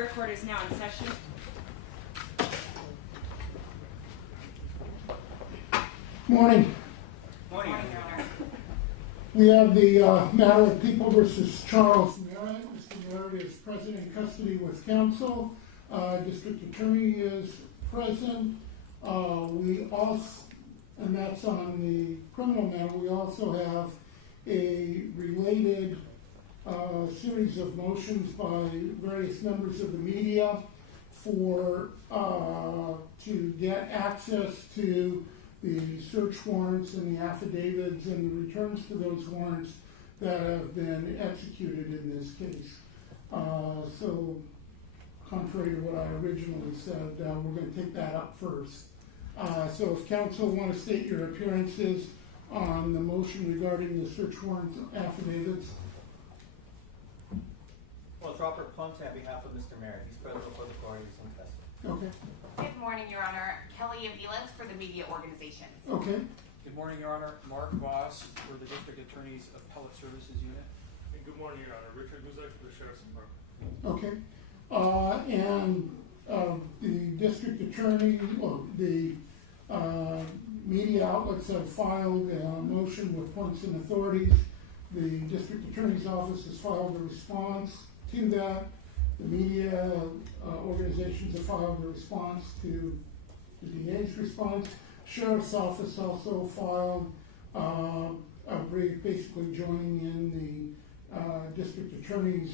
Superior Court is now in session. Morning. Morning, Your Honor. We have the matter of People versus Charles Merritt. Mr. Merritt is present in custody with counsel. District Attorney is present. We also, and that's on the criminal matter, we also have a related series of motions by various members of the media for to get access to the search warrants and the affidavits and the returns to those warrants that have been executed in this case. So contrary to what I originally said, we're going to take that up first. So if counsel want to state your appearances on the motion regarding the search warrant affidavits. Well, it's Robert Ponce on behalf of Mr. Merritt. He's present before the court. He's in custody. Okay. Good morning, Your Honor. Kelly Aviles for the media organizations. Okay. Good morning, Your Honor. Mark Voss for the District Attorney's Appellate Services Unit. And good morning, Your Honor. Richard Guzek for the Sheriff's Department. Okay. The district attorney, or the media outlets have filed a motion with points and authorities. The district attorney's office has filed a response to that. The media organizations have filed a response to the DA's response. Sheriff's office also filed a brief basically joining in the district attorney's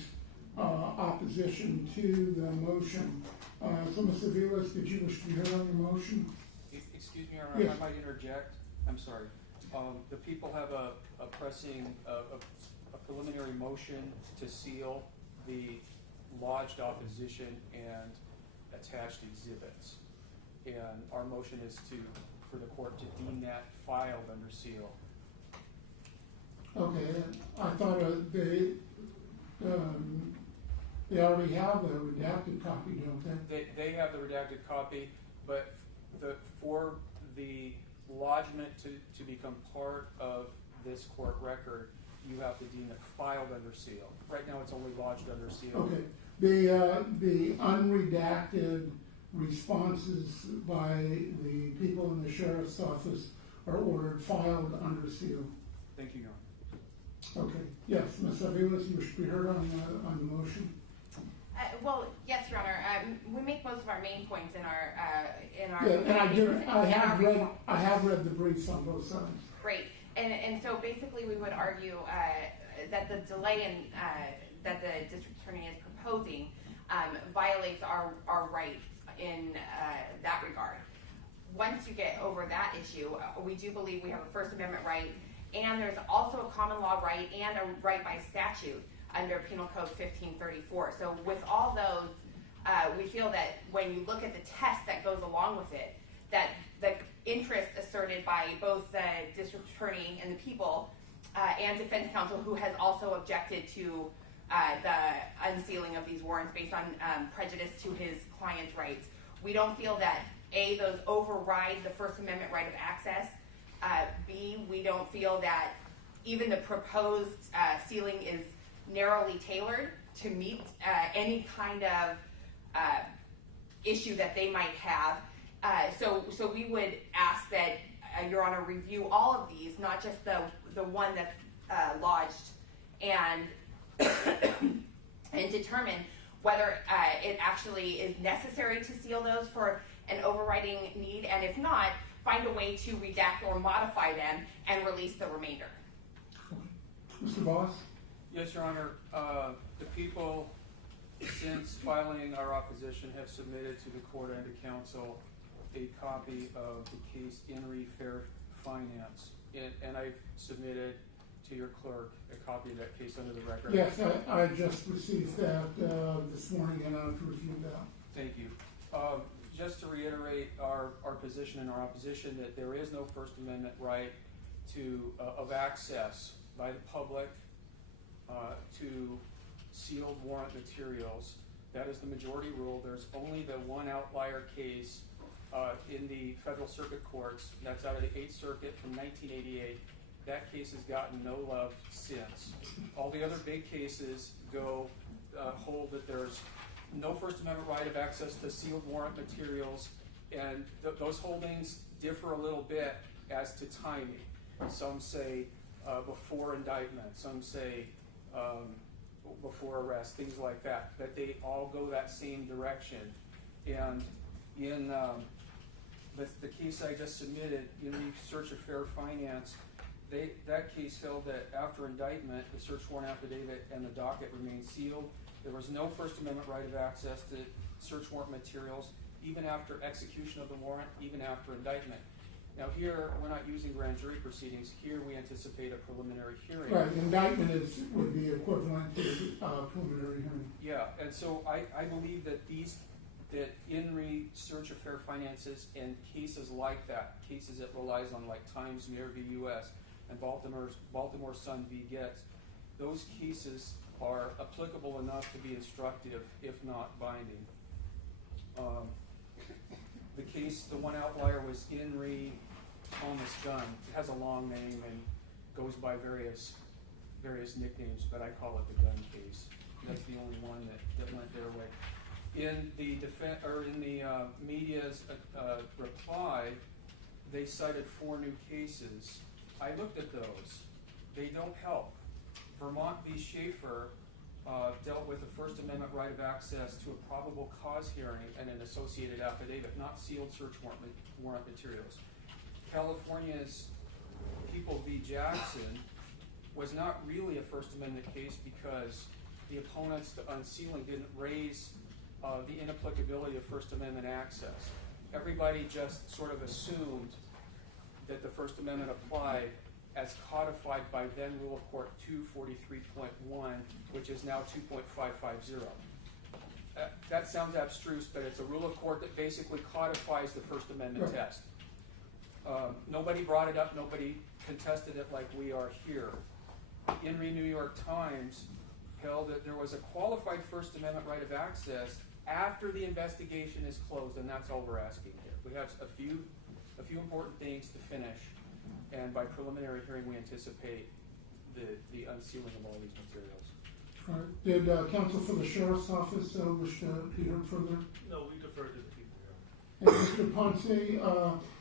opposition to the motion. So, Ms. Aviles, did you wish to be heard on your motion? Excuse me, Your Honor, Yes. I might interject. I'm sorry. The people have a pressing, a preliminary motion to seal the lodged opposition and attached exhibits. And our motion is for the court to deem that filed under seal. Okay, I thought they already have a redacted copy, don't they? They have the redacted copy, but for the lodgement to become part of this court record, you have to deem it filed under seal. Right now, it's only lodged under seal. Okay, the unredacted responses by the people in the sheriff's office are ordered filed under seal. Thank you, Your Honor. Okay, yes, Ms. Aviles, you should be heard on the motion. Well, yes, Your Honor. We make most of our main points in our And I have read the briefs on both sides. Great. And so basically, we would argue that the delay that the district attorney is proposing violates our rights in that regard. Once you get over that issue, we do believe we have a First Amendment right, and there's also a common law right and a right by statute under Penal Code 1534. So with all those, we feel that when you look at the test that goes along with it, that the interest asserted by both the district attorney and the people and defense counsel, who has also objected to the unsealing of these warrants based on prejudice to his client's rights, we don't feel that A, those override the First Amendment right of access. B, we don't feel that even the proposed sealing is narrowly tailored to meet any kind of issue that they might have. So we would ask that Your Honor review all of these, not just the one that's lodged, and and determine whether it actually is necessary to seal those for an overriding need, and if not, find a way to redact or modify them and release the remainder. Mr. Voss? Yes, Your Honor. The people, since filing our opposition, have submitted to the court and to counsel a copy of the case in re Fair Finance, and I've submitted to your clerk a copy of that case under the record. Yes, I just received that this morning, and I've reviewed that. Thank you. Just to reiterate our position and our opposition, that there is no First Amendment right of access by the public to sealed warrant materials. That is the majority rule. There's only the one outlier case in the federal circuit courts. That's out of the 8th Circuit from 1988. That case has gotten no love since. All the other big cases hold that there's no First Amendment right of access to sealed warrant materials, and those holdings differ a little bit as to timing. Some say before indictment, some say before arrest, things like that, that they all go that same direction. And in the case I just submitted, in the search of fair finance, that case held that after indictment, the search warrant affidavit and the docket remained sealed. There was no First Amendment right of access to search warrant materials, even after execution of the warrant, even after indictment. Now here, we're not using grand jury proceedings. Here we anticipate a preliminary hearing. Right, indictment would be equivalent to preliminary hearing. Yeah, and so I believe that that in search of fair finances and cases like that, cases that relies on like Times Mayor v. U.S. and Baltimore Sun v. Getz, those cases are applicable enough to be instructive, if not binding. The case, the one outlier was in re Thomas Gunn. It has a long name and goes by various nicknames, but I call it the Gunn case. That's the only one that went their way. In the media's reply, they cited 4 new cases. I looked at those. They don't help. Vermont v. Schaefer dealt with the First Amendment right of access to a probable cause hearing and an associated affidavit, not sealed search warrant materials. California's People v. Jackson was not really a First Amendment case because the opponents to unsealing didn't raise the inapplicability of First Amendment access. Everybody just sort of assumed that the First Amendment applied as codified by then Rule of Court 243.1, which is now 2.550. That sounds abstruse, but it's a rule of court that basically codifies the First Amendment test. Nobody brought it up, nobody contested it like we are here. In New York Times held that there was a qualified First Amendment right of access after the investigation is closed, and that's all we're asking here. We have a few important things to finish, and by preliminary hearing we anticipate the unsealing of all these materials. All right. Did counsel for the Sheriff's Office wish to be heard further? No, we defer to the people here. And Mr. Ponce,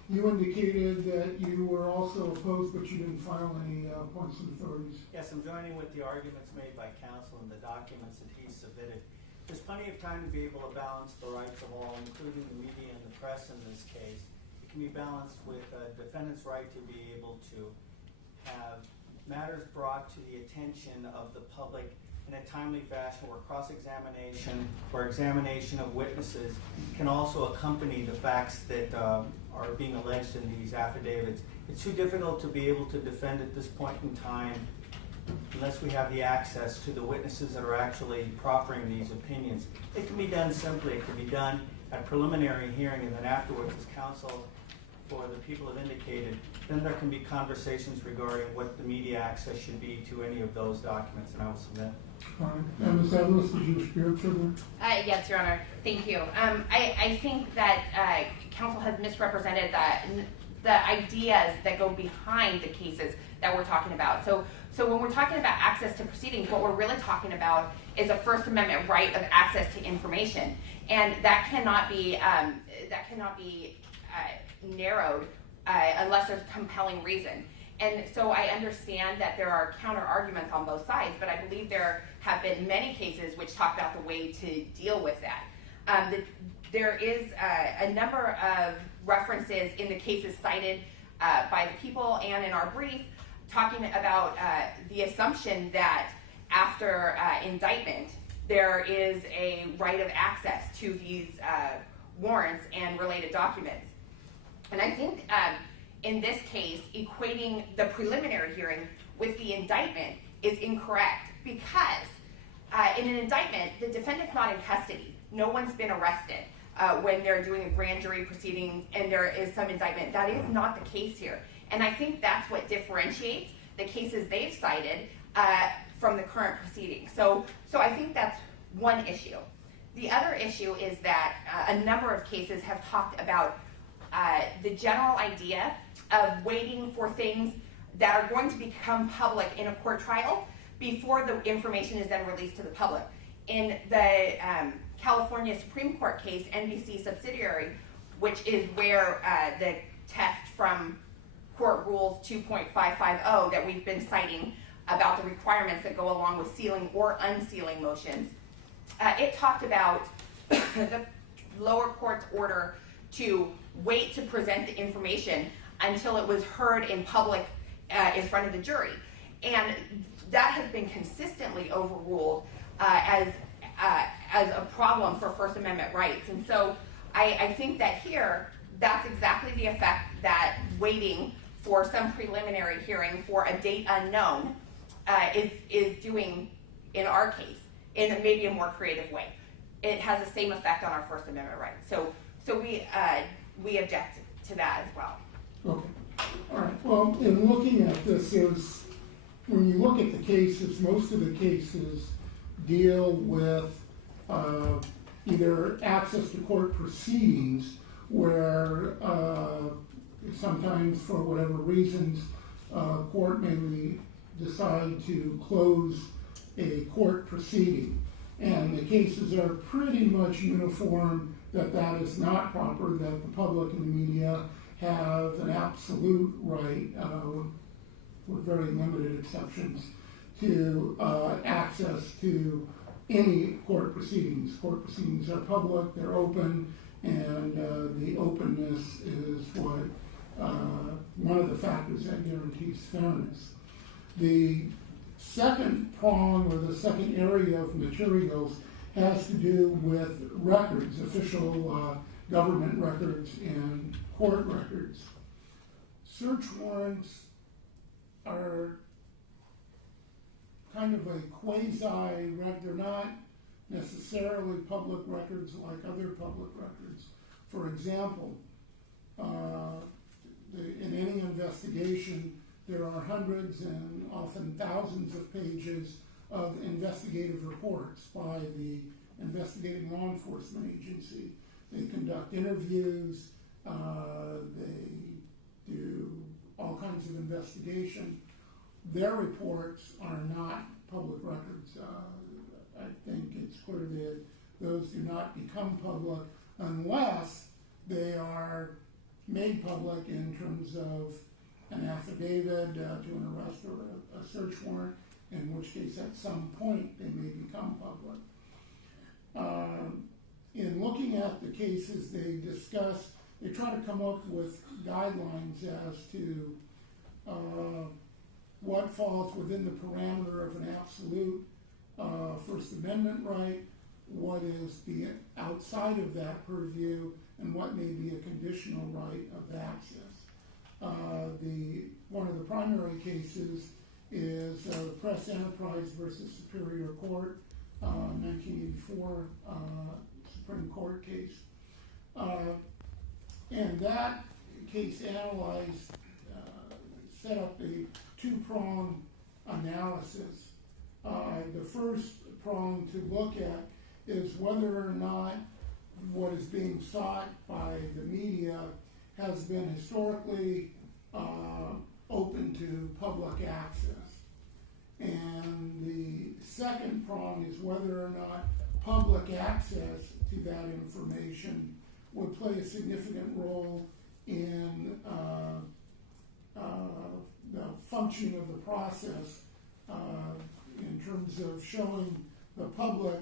you indicated that you were also opposed, but you didn't file any points of authorities. Yes, I'm joining with the arguments made by counsel and the documents that he submitted. There's plenty of time to be able to balance the rights of all, including the media and the press in this case. It can be balanced with a defendant's right to be able to have matters brought to the attention of the public in a timely fashion where cross-examination or examination of witnesses can also accompany the facts that are being alleged in these affidavits. It's too difficult to be able to defend at this point in time unless we have the access to the witnesses that are actually proffering these opinions. It can be done simply. It can be done at preliminary hearing, and then afterwards, as counsel for the people have indicated, then there can be conversations regarding what the media access should be to any of those documents, and I will submit. All right. And Ms. Evans, did you wish to be heard further? Yes, Your Honor. Thank you. I think that counsel has misrepresented the ideas that go behind the cases that we're talking about. So when we're talking about access to proceedings, what we're really talking about is a First Amendment right of access to information, and that cannot be narrowed unless there's a compelling reason. And so I understand that there are counter arguments on both sides, but I believe there have been many cases which talk about the way to deal with that. There is a number of references in the cases cited by the people and in our brief talking about the assumption that after indictment there is a right of access to these warrants and related documents. And I think in this case, equating the preliminary hearing with the indictment is incorrect because in an indictment, the defendant's not in custody. No one's been arrested when they're doing a grand jury proceeding and there is some indictment. That is not the case here. And I think that's what differentiates the cases they've cited from the current proceedings. So I think that's one issue. The other issue is that a number of cases have talked about the general idea of waiting for things that are going to become public in a court trial before the information is then released to the public. In the California Supreme Court case, NBC subsidiary, which is where the test from Court Rules 2.550 that we've been citing about the requirements that go along with sealing or unsealing motions. It talked about the lower court's order to wait to present the information until it was heard in public in front of the jury. And that has been consistently overruled as a problem for First Amendment rights. And so I think that here, that's exactly the effect that waiting for some preliminary hearing for a date unknown is doing in our case, in maybe a more creative way. It has the same effect on our First Amendment rights. So we object to that as well. Okay. All right. Well, in looking at this, when you look at the cases, most of the cases deal with either access to court proceedings where sometimes for whatever reasons court may decide to close a court proceeding. And the cases are pretty much uniform that that is not proper, that the public and the media have an absolute right, with very limited exceptions, to access to any court proceedings. Court proceedings are public, they're open, and the openness is what one of the factors that guarantees fairness. The second prong, or the second area of materials, has to do with records, official government records and court records. Search warrants are kind of a they're not necessarily public records like other public records. For example, in any investigation, there are hundreds and often thousands of pages of investigative reports by the investigating law enforcement agency. They conduct interviews, they do all kinds of investigation. Their reports are not public records. I think it's clear that those do not become public unless they are made public in terms of an affidavit to an arrest or a search warrant, in which case at some point they may become public. In looking at the cases they try to come up with guidelines as to what falls within the parameter of an absolute First Amendment right, what is the outside of that purview, and what may be a conditional right of access. One of the primary cases is Press Enterprise versus Superior Court, 1984 Supreme Court case. And that case analyzed, set up a two-prong analysis. The first prong to look at is whether or not what is being sought by the media has been historically open to public access. And the second prong is whether or not public access to that information would play a significant role in the functioning of the process in terms of showing the public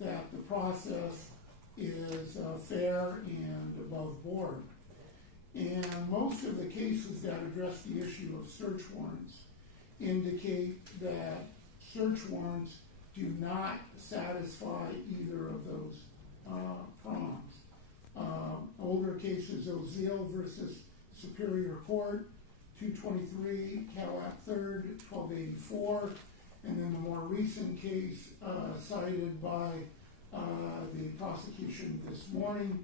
that the process is fair and above board. And most of the cases that address the issue of search warrants indicate that search warrants do not satisfy either of those prongs. Older cases, Unseal versus Superior Court, 223 Cadillac 3rd, 1284, and then the more recent case cited by the prosecution this morning,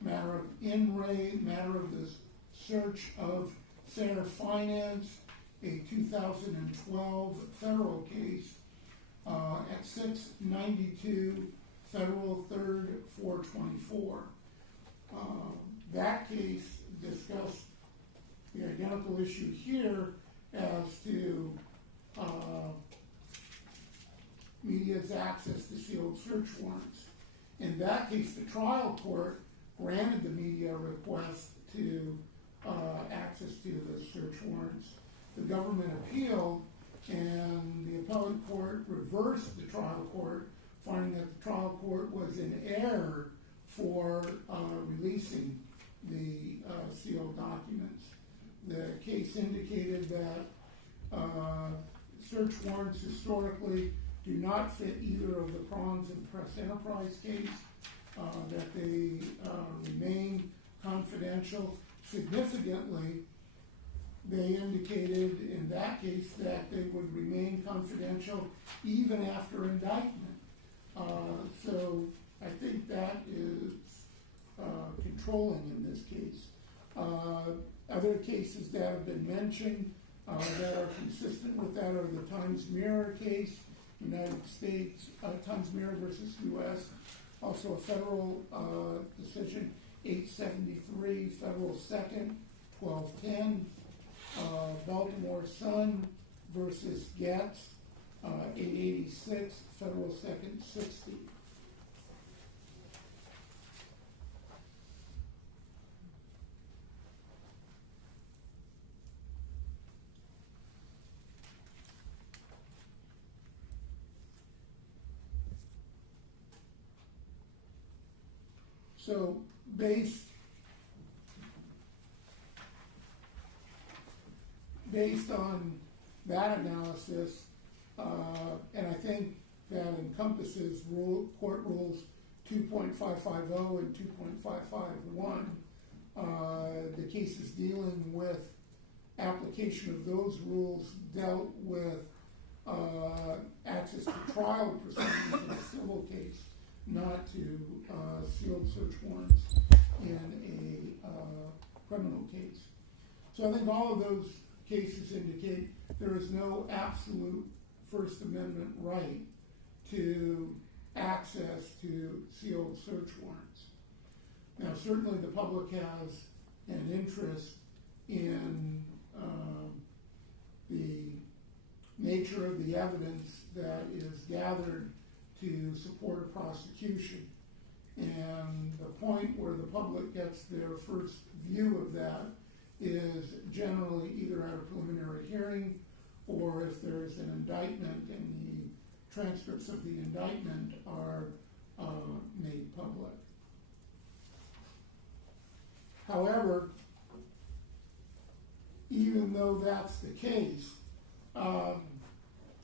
matter of matter of the search of Sarah Finance, a 2012 federal case at 692 Federal 3rd, 424. That case discussed the identical issue here as to media's access to sealed search warrants. In that case, the trial court granted the media request to access to the search warrants. The government appealed, and the appellate court reversed the trial court, finding that the trial court was in error for releasing the sealed documents. The case indicated that search warrants historically do not fit either of the prongs of the press enterprise case, that they remain confidential. Significantly, they indicated in that case that they would remain confidential even after indictment. So I think that is controlling in this case. Other cases that have been mentioned that are consistent with that are the Times Mirror case, United States, Times Mirror versus U.S., also a federal decision, 873, Federal 2nd, 1210, Baltimore Sun versus Getz, 886, Federal 2nd, 60. So based on that analysis, and I think that encompasses court rules 2.550 and 2.551, the cases dealing with application of those rules dealt with access to trial proceedings in a civil case, not to sealed search warrants in a criminal case. So I think all of those cases indicate there is no absolute First Amendment right to access to sealed search warrants. Now, certainly the public has an interest in the nature of the evidence that is gathered to support a prosecution. And the point where the public gets their first view of that is generally either at a preliminary hearing or if there's an indictment and the transcripts of the indictment are made public. However, even though that's the case,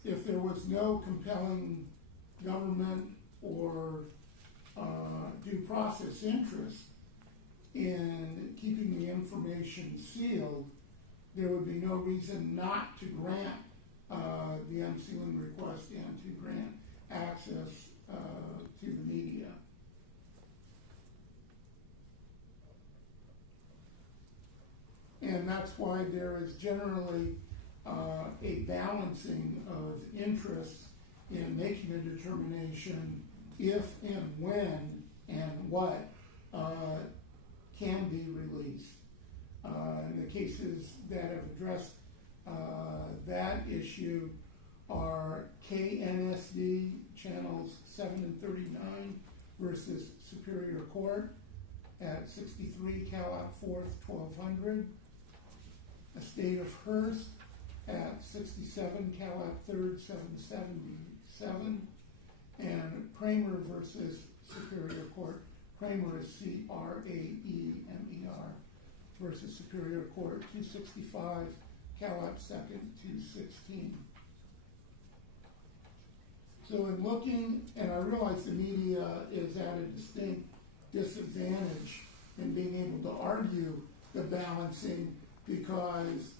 if there was no compelling government or due process interest in keeping the information sealed, there would be no reason not to grant the unsealing request and to grant access to the media. And that's why there is generally a balancing of interests in making a determination if and when and what can be released. And the cases that have addressed that issue are KNSD channels 7 and 39 versus Superior Court at 63 Cal 4th 1200, Estate of Hearst at 67 Cal 3rd 777, and Kramer versus Superior Court. Kramer is Craemer versus Superior Court 265 Cal 2nd 216. So in looking, and I realize the media is at a distinct disadvantage in being able to argue the balancing because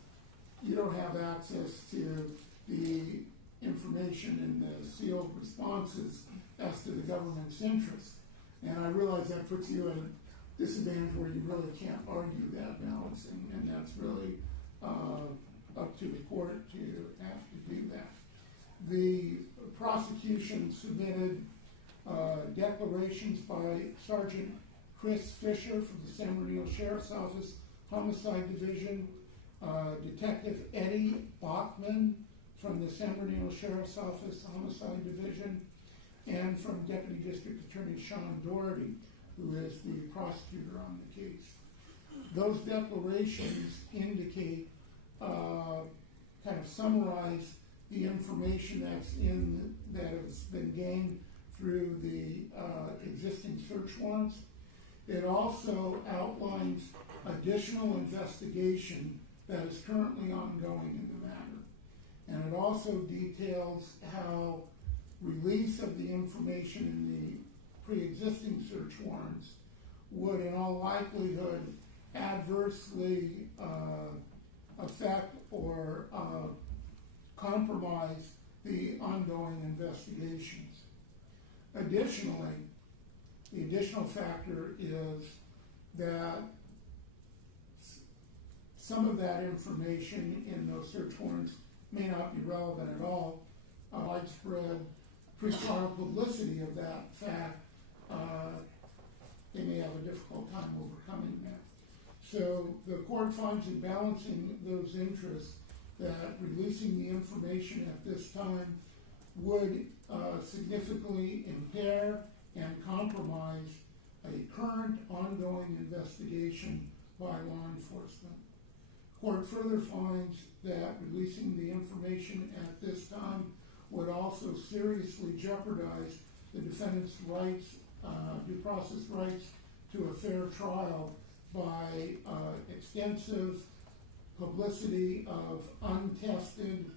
you don't have access to the information in the sealed responses as to the government's interest. And I realize that puts you at a disadvantage where you really can't argue that balancing, and that's really up to the court to have to do that. The prosecution submitted declarations by Sergeant Chris Fisher from the San Bernardino Sheriff's Office Homicide Division, Detective Eddie Bachman from the San Bernardino Sheriff's Office Homicide Division, and from Deputy District Attorney Sean Doherty, who is the prosecutor on the case. Those declarations indicate, kind of summarize the information that has been gained through the existing search warrants. It also outlines additional investigation that is currently ongoing in the matter. And it also details how release of the information in the pre-existing search warrants would in all likelihood adversely affect or compromise the ongoing investigations. Additionally, the additional factor is that some of that information in those search warrants may not be relevant at all. Widespread pre-trial publicity of that fact, they may have a difficult time overcoming that. So the court finds in balancing those interests that releasing the information at this time would significantly impair and compromise a current ongoing investigation by law enforcement. Court further finds that releasing the information at this time would also seriously jeopardize the defendant's rights, due process rights to a fair trial by extensive publicity of untested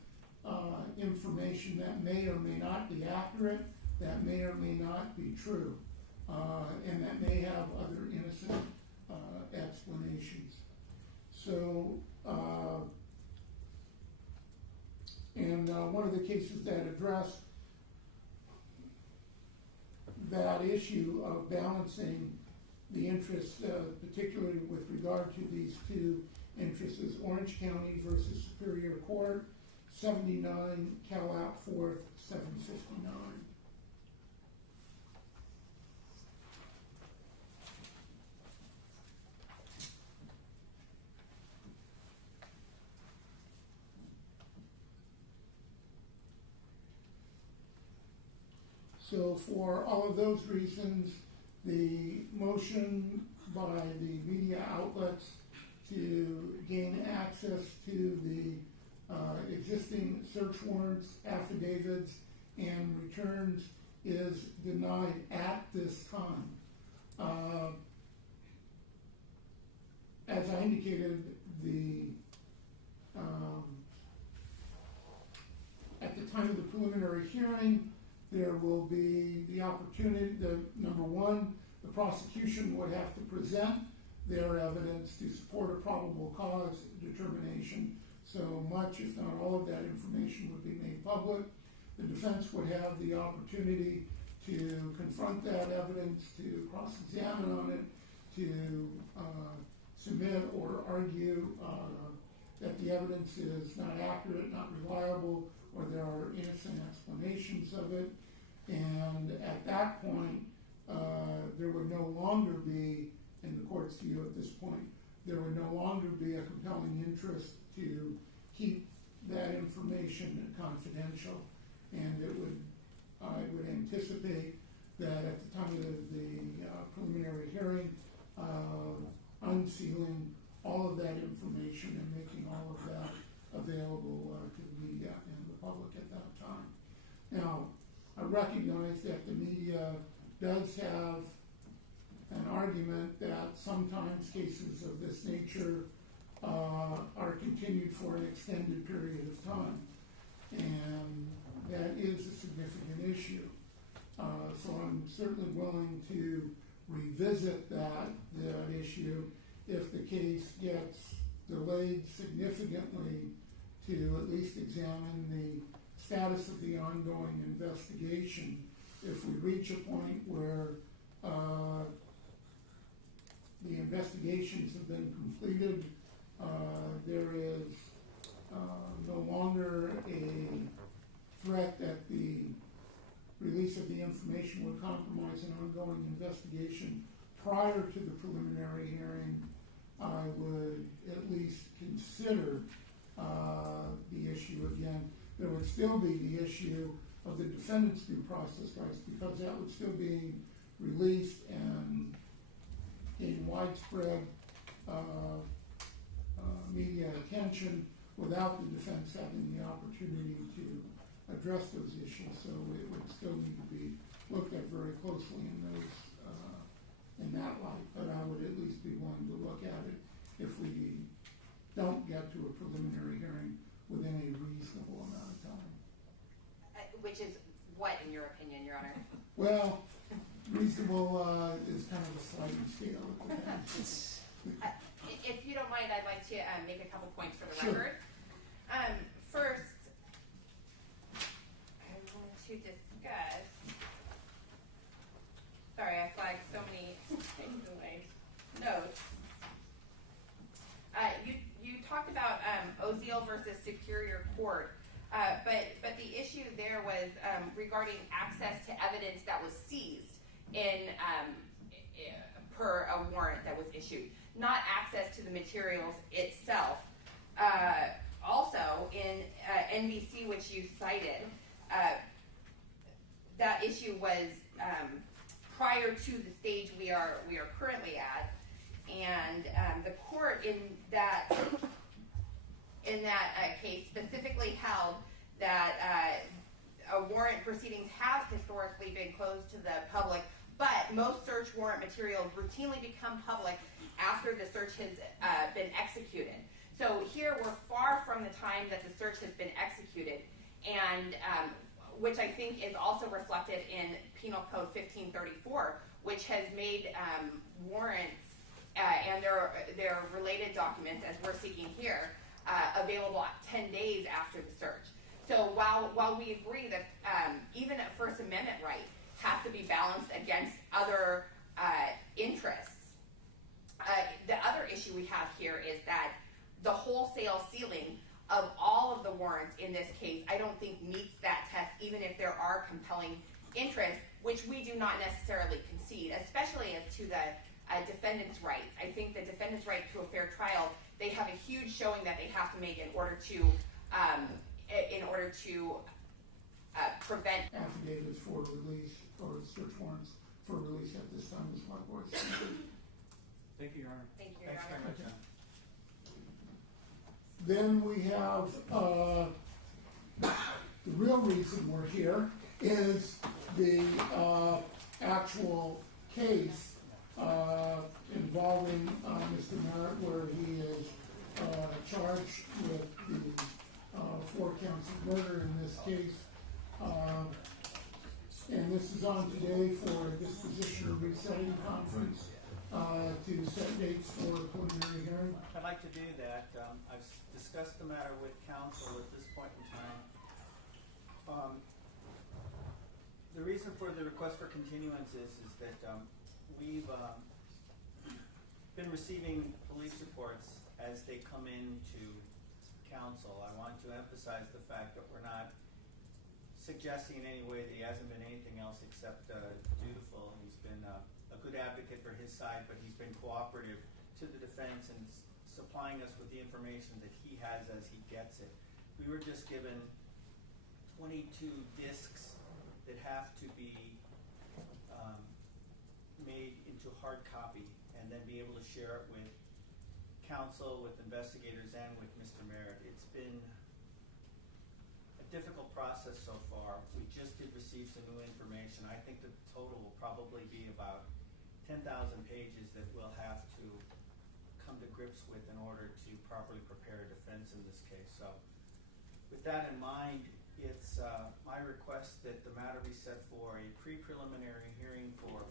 information that may or may not be accurate, that may or may not be true, and that may have other innocent explanations. So, one of the cases that addressed that issue of balancing the interests, particularly with regard to these two interests, is Orange County versus Superior Court, 79 Cal App 4th, 759. So for all of those reasons, the motion by the media outlets to gain access to the existing search warrants, affidavits, and returns is denied at this time. As I indicated, at the time of the preliminary hearing, there will be the opportunity, number one, the prosecution would have to present their evidence to support a probable cause determination. So much, if not all of that information would be made public. The defense would have the opportunity to confront that evidence, to cross-examine on it, to submit or argue that the evidence is not accurate, not reliable, or there are innocent explanations of it. And at that point, there would no longer be, in the court's view at this point, there would no longer be a compelling interest to keep that information confidential. And I would anticipate that at the time of the preliminary hearing, unsealing all of that information and making all of that available to the media and the public at that time. Now, I recognize that the media does have an argument that sometimes cases of this nature are continued for an extended period of time, and that is a significant issue. So I'm certainly willing to revisit that issue if the case gets delayed significantly to at least examine the status of the ongoing investigation. If we reach a point where the investigations have been completed, there is no longer a threat that the release of the information would compromise an ongoing investigation prior to the preliminary hearing, I would at least consider the issue again. There would still be the issue of the defendant's due process rights, because that would still be released and gain widespread media attention without the defense having the opportunity to address those issues. So it would still need to be looked at very closely in those in that light. But I would at least be willing to look at it if we don't get to a preliminary hearing within a reasonable amount of time. Which is what, in your opinion, Your Honor? Well, reasonable is kind of a sliding scale. If you don't mind, I'd like to make a couple points for the Sure. record. First, I want to discuss. Sorry, I flagged so many things in my notes. You talked about Unseal versus Superior Court, but the issue there was regarding access to evidence that was seized in per a warrant that was issued, not access to the materials itself. Also, in NBC, which you cited, that issue was prior to the stage we are currently at, and the court in that case specifically held that warrant proceedings have historically been closed to the public, but most search warrant materials routinely become public after the search has been executed. So here we're far from the time that the search has been executed, and which I think is also reflected in Penal Code 1534, which has made warrants and their related documents, as we're seeking here, available 10 days after the search. So while we agree that even a First Amendment right has to be balanced against other interests, the other issue we have here is that the wholesale sealing of all of the warrants in this case, I don't think meets that test, even if there are compelling interests, which we do not necessarily concede, especially as to the defendant's rights. I think the defendant's right to a fair trial, they have a huge showing that they have to make in order to prevent Affidavits for release or search warrants for release at this time is what we're saying. Thank you, Your Honor. Thank you, Your Thanks Honor. very much, John. Then we have the real reason we're here is the actual case involving Mr. Merritt, where he is charged with the 4 counts of murder in this case. And this is on today for a disposition or resetting conference to set dates for a preliminary hearing. I'd like to do that. I've discussed the matter with counsel at this point in time. The reason for the request for continuance is that we've been receiving police reports as they come into counsel. I want to emphasize the fact that we're not suggesting in any way that he hasn't been anything else except dutiful. He's been a good advocate for his side, but he's been cooperative to the defense and supplying us with the information that he has as he gets it. We were just given 22 discs that have to be made into hard copy and then be able to share it with counsel, with investigators, and with Mr. Merritt. It's been a difficult process so far. We just did receive some new information. I think the total will probably be about 10,000 pages that we'll have to come to grips with in order to properly prepare a defense in this case. So with that in mind, it's my request that the matter be set for a pre-preliminary hearing for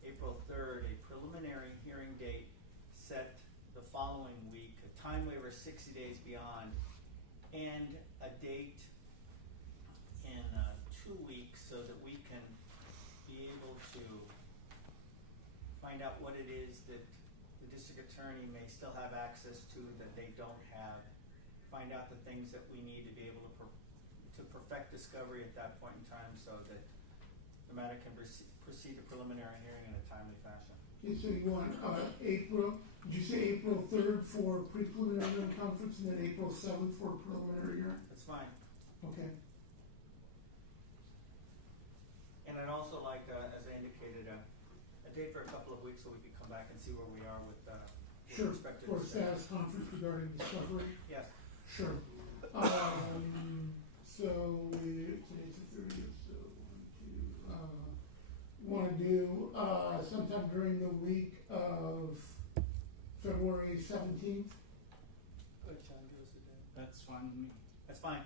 April 3rd, a preliminary hearing date set the following week, a time waiver 60 days beyond, and a date in 2 weeks so that we can be able to find out what it is that the district attorney may still have access to that they don't have, find out the things that we need to be able to perfect discovery at that point in time so that the matter can proceed to preliminary hearing in a timely fashion. Okay, so you want April, did you say April 3rd for pre-preliminary hearing conference and then April 7th for preliminary hearing? That's fine. Okay. And I'd also like, as I indicated, a date for a couple of weeks so we can come back and see where we are with Sure, respect to for a this. status conference regarding discovery. Yes. Sure. So today's the 30th, so want to do sometime during the week of February 17th. Good, John, give us a date. That's fine with me. That's fine.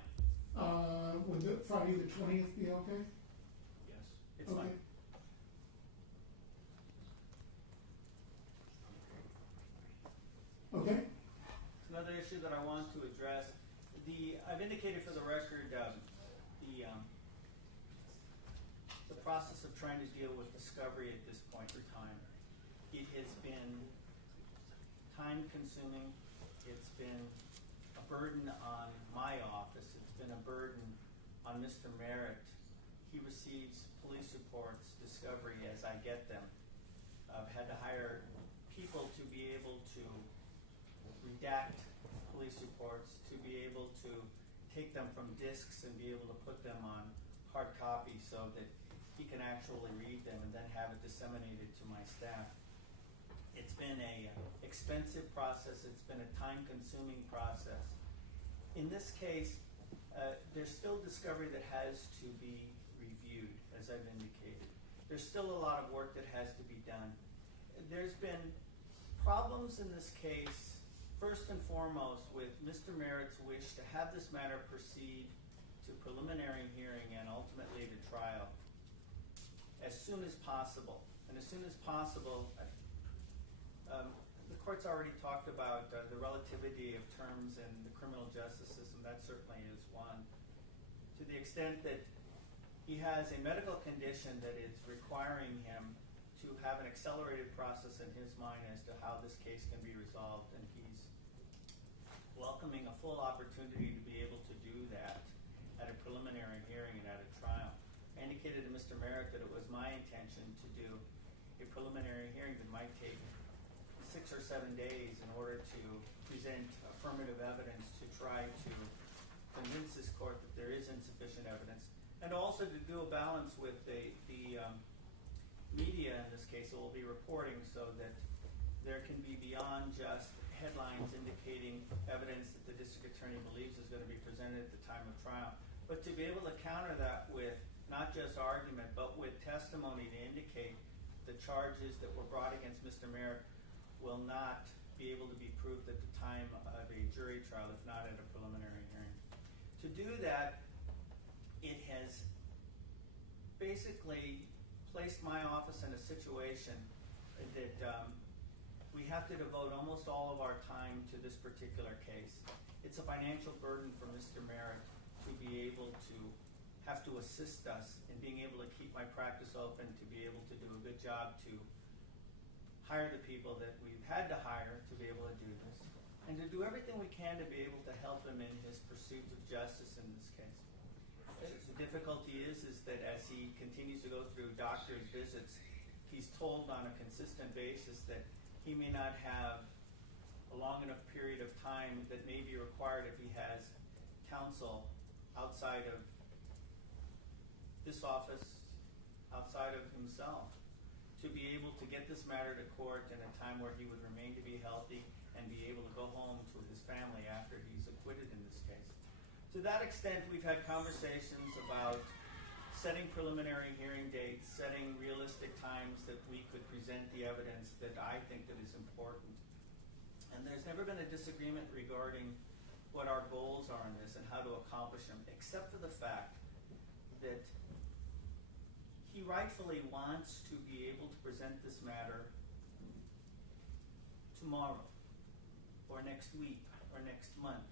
Would Friday the 20th be okay? Yes. It's fine. Okay. Another issue that I want to address, I've indicated for the record the process of trying to deal with discovery at this point in time. It has been time consuming. It's been a burden on my office. It's been a burden on Mr. Merritt. He receives police reports, discovery as I get them. I've had to hire people to be able to redact police reports, to be able to take them from discs and be able to put them on hard copy so that he can actually read them and then have it disseminated to my staff. It's been a expensive process. It's been a time-consuming process. In this case, there's still discovery that has to be reviewed, as I've indicated. There's still a lot of work that has to be done. There's been problems in this case, first and foremost, with Mr. Merritt's wish to have this matter proceed to preliminary hearing and ultimately to trial as soon as possible. And as soon as possible, the court's already talked about the relativity of terms in the criminal justice system. That certainly is one. To the extent that he has a medical condition that is requiring him to have an accelerated process in his mind as to how this case can be resolved, and he's welcoming a full opportunity to be able to do that at a preliminary hearing and at a trial. I indicated to Mr. Merritt that it was my intention to do a preliminary hearing that might take 6 or 7 days in order to present affirmative evidence to try to convince this court that there is insufficient evidence, and also to do a balance with the media in this case that will be reporting, so that there can be beyond just headlines indicating evidence that the district attorney believes is going to be presented at the time of trial, but to be able to counter that with not just argument, but with testimony to indicate the charges that were brought against Mr. Merritt will not be able to be proved at the time of a jury trial, if not at a preliminary hearing. To do that, it has basically placed my office in a situation that we have to devote almost all of our time to this particular case. It's a financial burden for Mr. Merritt to be able to have to assist us in being able to keep my practice open, to be able to do a good job to hire the people that we've had to hire to be able to do this, and to do everything we can to be able to help him in his pursuit of justice in this case. The difficulty is that as he continues to go through doctor's visits, he's told on a consistent basis that he may not have a long enough period of time that may be required if he has counsel outside of this office, outside of himself, to be able to get this matter to court in a time where he would remain to be healthy and be able to go home to his family after he's acquitted in this case. To that extent, we've had conversations about setting preliminary hearing dates, setting realistic times that we could present the evidence that I think that is important. And there's never been a disagreement regarding what our goals are in this and how to accomplish them, except for the fact that he rightfully wants to be able to present this matter tomorrow or next week or next month.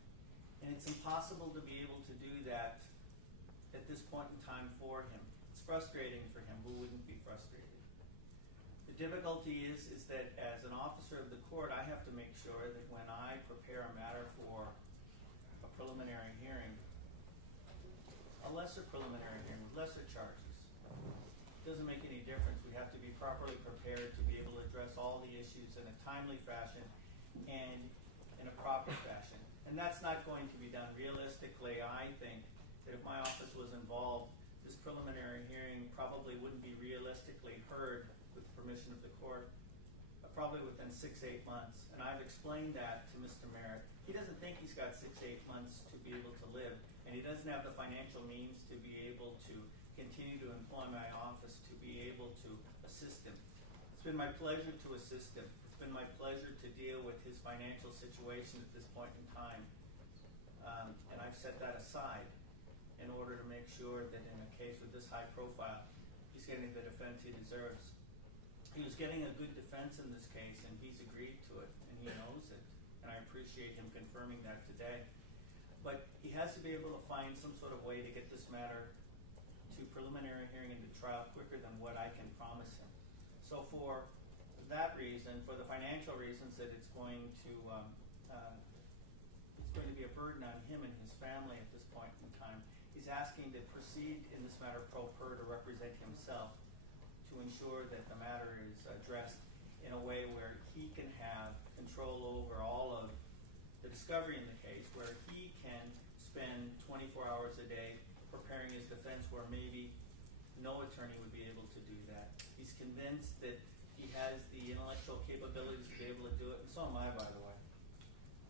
And it's impossible to be able to do that at this point in time for him. It's frustrating for him. Who wouldn't be frustrated? The difficulty is that as an officer of the court, I have to make sure that when I prepare a matter for a preliminary hearing, a lesser preliminary hearing with lesser charges, it doesn't make any difference. We have to be properly prepared to be able to address all the issues in a timely fashion and in a proper fashion. And that's not going to be done. Realistically, I think that if my office was involved, this preliminary hearing probably wouldn't be realistically heard with the permission of the court probably within 6 to 8 months. And I've explained that to Mr. Merritt. He doesn't think he's got 6 to 8 months to be able to live, and he doesn't have the financial means to be able to continue to employ my office to be able to assist him. It's been my pleasure to assist him. It's been my pleasure to deal with his financial situation at this point in time. And I've set that aside in order to make sure that in a case with this high profile, he's getting the defense he deserves. He was getting a good defense in this case, and he's agreed to it, and he knows it. And I appreciate him confirming that today. But he has to be able to find some sort of way to get this matter to preliminary hearing into trial quicker than what I can promise him. So for that reason, for the financial reasons that it's going to be a burden on him and his family at this point in time, he's asking to proceed in this matter pro per to represent himself to ensure that the matter is addressed in a way where he can have control over all of the discovery in the case, where he can spend 24 hours a day preparing his defense where maybe no attorney would be able to do that. He's convinced that he has the intellectual capabilities to be able to do it, and so am I, by the way.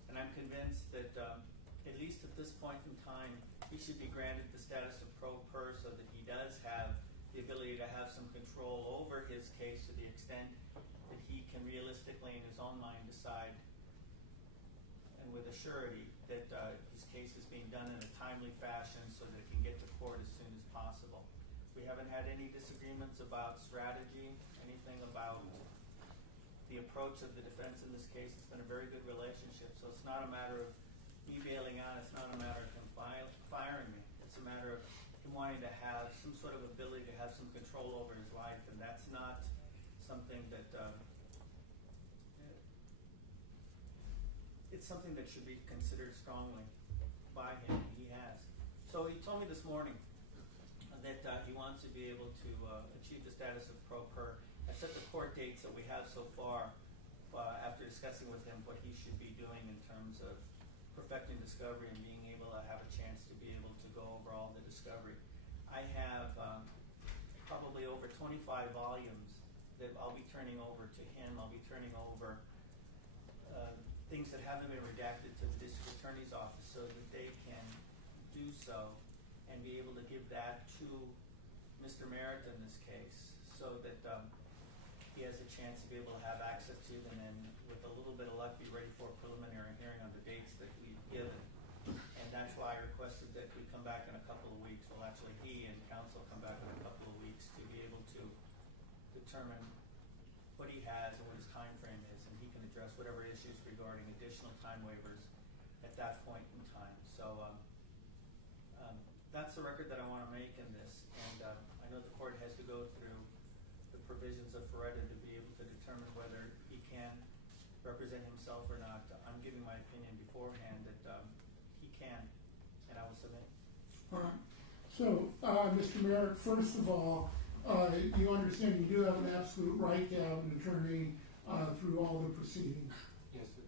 And I'm convinced that at least at this point in time, he should be granted the status of pro per so that he does have the ability to have some control over his case to the extent that he can realistically in his own mind decide and with a surety that his case is being done in a timely fashion so that it can get to court as soon as possible. We haven't had any disagreements about strategy, anything about the approach of the defense in this case. It's been a very good relationship, so it's not a matter of me bailing out, it's not a matter of him firing me. It's a matter of him wanting to have some sort of ability to have some control over his life, and that's not something that it's something that should be considered strongly by him. He has. So he told me this morning that he wants to be able to achieve the status of pro per. I set the court dates that we have so far after discussing with him what he should be doing in terms of perfecting discovery and being able to have a chance to be able to go over all the discovery. I have probably over 25 volumes that I'll be turning over to him. I'll be turning over things that haven't been redacted to the district attorney's office so that they can do so and be able to give that to Mr. Merritt in this case so that he has a chance to be able to have access to them and with a little bit of luck be ready for a preliminary hearing on the dates that we've given. And that's why I requested that we come back in a couple of weeks. Well, actually, he and counsel come back in a couple of weeks to be able to determine what he has and what his time frame is, and he can address whatever issues regarding additional time waivers at that point in time. So that's the record that I want to make in this, and I know the court has to go through the provisions of Feretta to be able to determine whether he can represent himself or not. I'm giving my opinion beforehand that he can, and I will submit. All right. So, Mr. Merritt, first of all, you understand you do have an absolute right to have an attorney through all the proceedings. Yes, sir.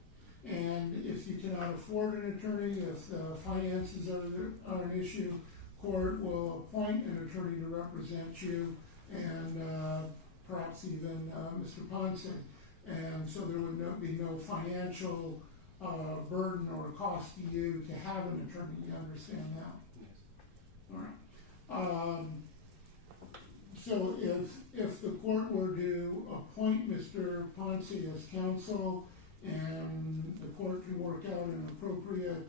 And if you cannot afford an attorney, if the finances are an issue, court will appoint an attorney to represent you and perhaps even Mr. Ponce. And so there would be no financial burden or cost to you to have an attorney. You understand that? Yes. All right. So if the court were to appoint Mr. Ponce as counsel and the court can work out an appropriate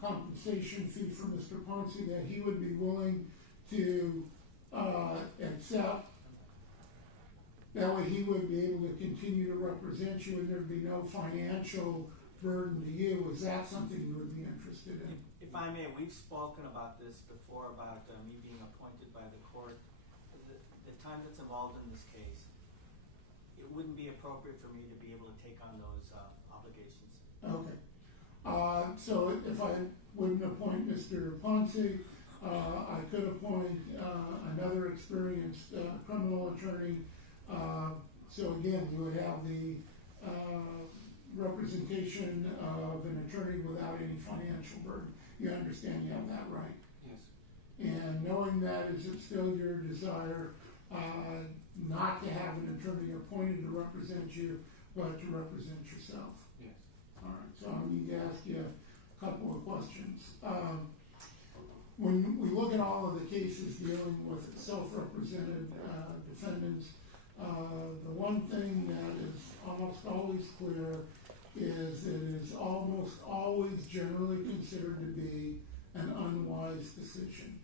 compensation fee for Mr. Ponce that he would be willing to accept, that way he would be able to continue to represent you and there'd be no financial burden to you. Is that something you would be interested in? If I may, we've spoken about this before, about me being appointed by the court. The time that's involved in this case, it wouldn't be appropriate for me to be able to take on those obligations. Okay. So if I wouldn't appoint Mr. Ponce, I could appoint another experienced criminal attorney. So again, you would have the representation of an attorney without any financial burden. You understand you have that right? Yes. And knowing that, is it still your desire not to have an attorney appointed to represent you, but to represent yourself? Yes. All right, so I need to ask you a couple of questions. When we look at all of the cases dealing with self-represented defendants, the one thing that is almost always clear is it is almost always generally considered to be an unwise decision.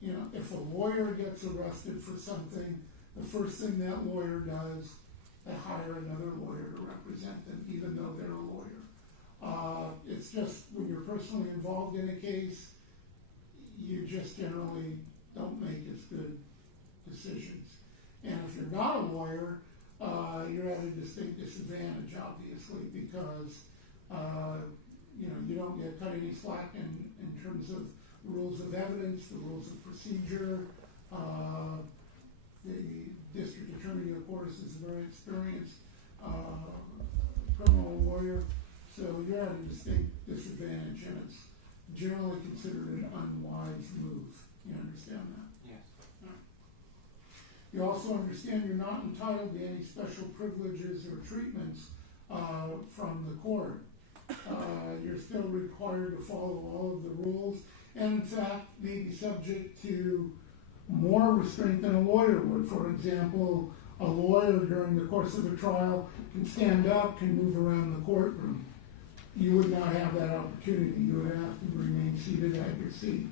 You know, if a lawyer gets arrested for something, the first thing that lawyer does, they hire another lawyer to represent them, even though they're a lawyer. It's just when you're personally involved in a case, you just generally don't make as good decisions. And if you're not a lawyer, you're at a distinct disadvantage, obviously, because you don't get cut any slack in terms of the rules of evidence, the rules of procedure. The district attorney, of course, is a very experienced criminal lawyer, so you're at a distinct disadvantage, and it's generally considered an unwise move. You understand that? Yes. You also understand you're not entitled to any special privileges or treatments from the court. You're still required to follow all of the rules, and in fact, may be subject to more restraint than a lawyer would. For example, a lawyer during the course of a trial can stand up, can move around the courtroom. You would not have that opportunity. You would have to remain seated at your seat.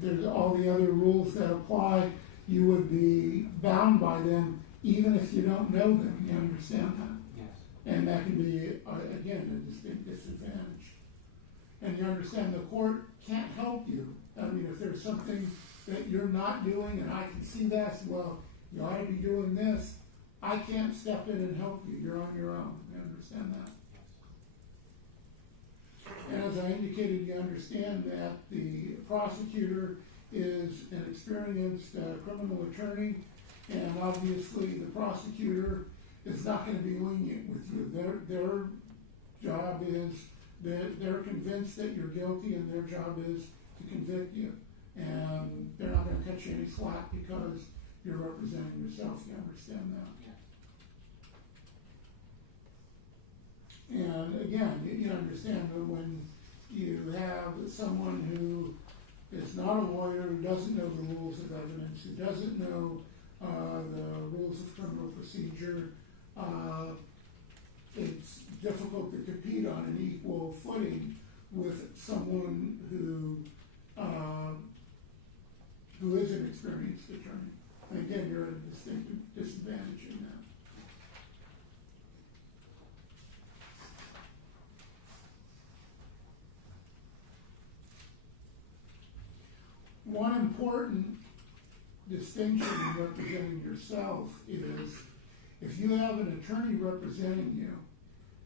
There's all the other rules that apply. You would be bound by them even if you don't know them. You understand that? Yes. And that can be, again, a distinct disadvantage. And you understand the court can't help you. I mean, if there's something that you're not doing and I can see that, well, you ought to be doing this, I can't step in and help you. You're on your own. You understand that? And as I indicated, you understand that the prosecutor is an experienced criminal attorney, and obviously the prosecutor is not going to be lenient with you. Their job is, they're convinced that you're guilty, and their job is to convict you. And they're not going to cut you any slack because you're representing yourself. You understand that? And again, you understand that when you have someone who is not a lawyer, who doesn't know the rules of evidence, who doesn't know the rules of criminal procedure, it's difficult to compete on an equal footing with someone who is an experienced attorney. And again, you're at a distinct disadvantage in that. One important distinction in representing yourself is if you have an attorney representing you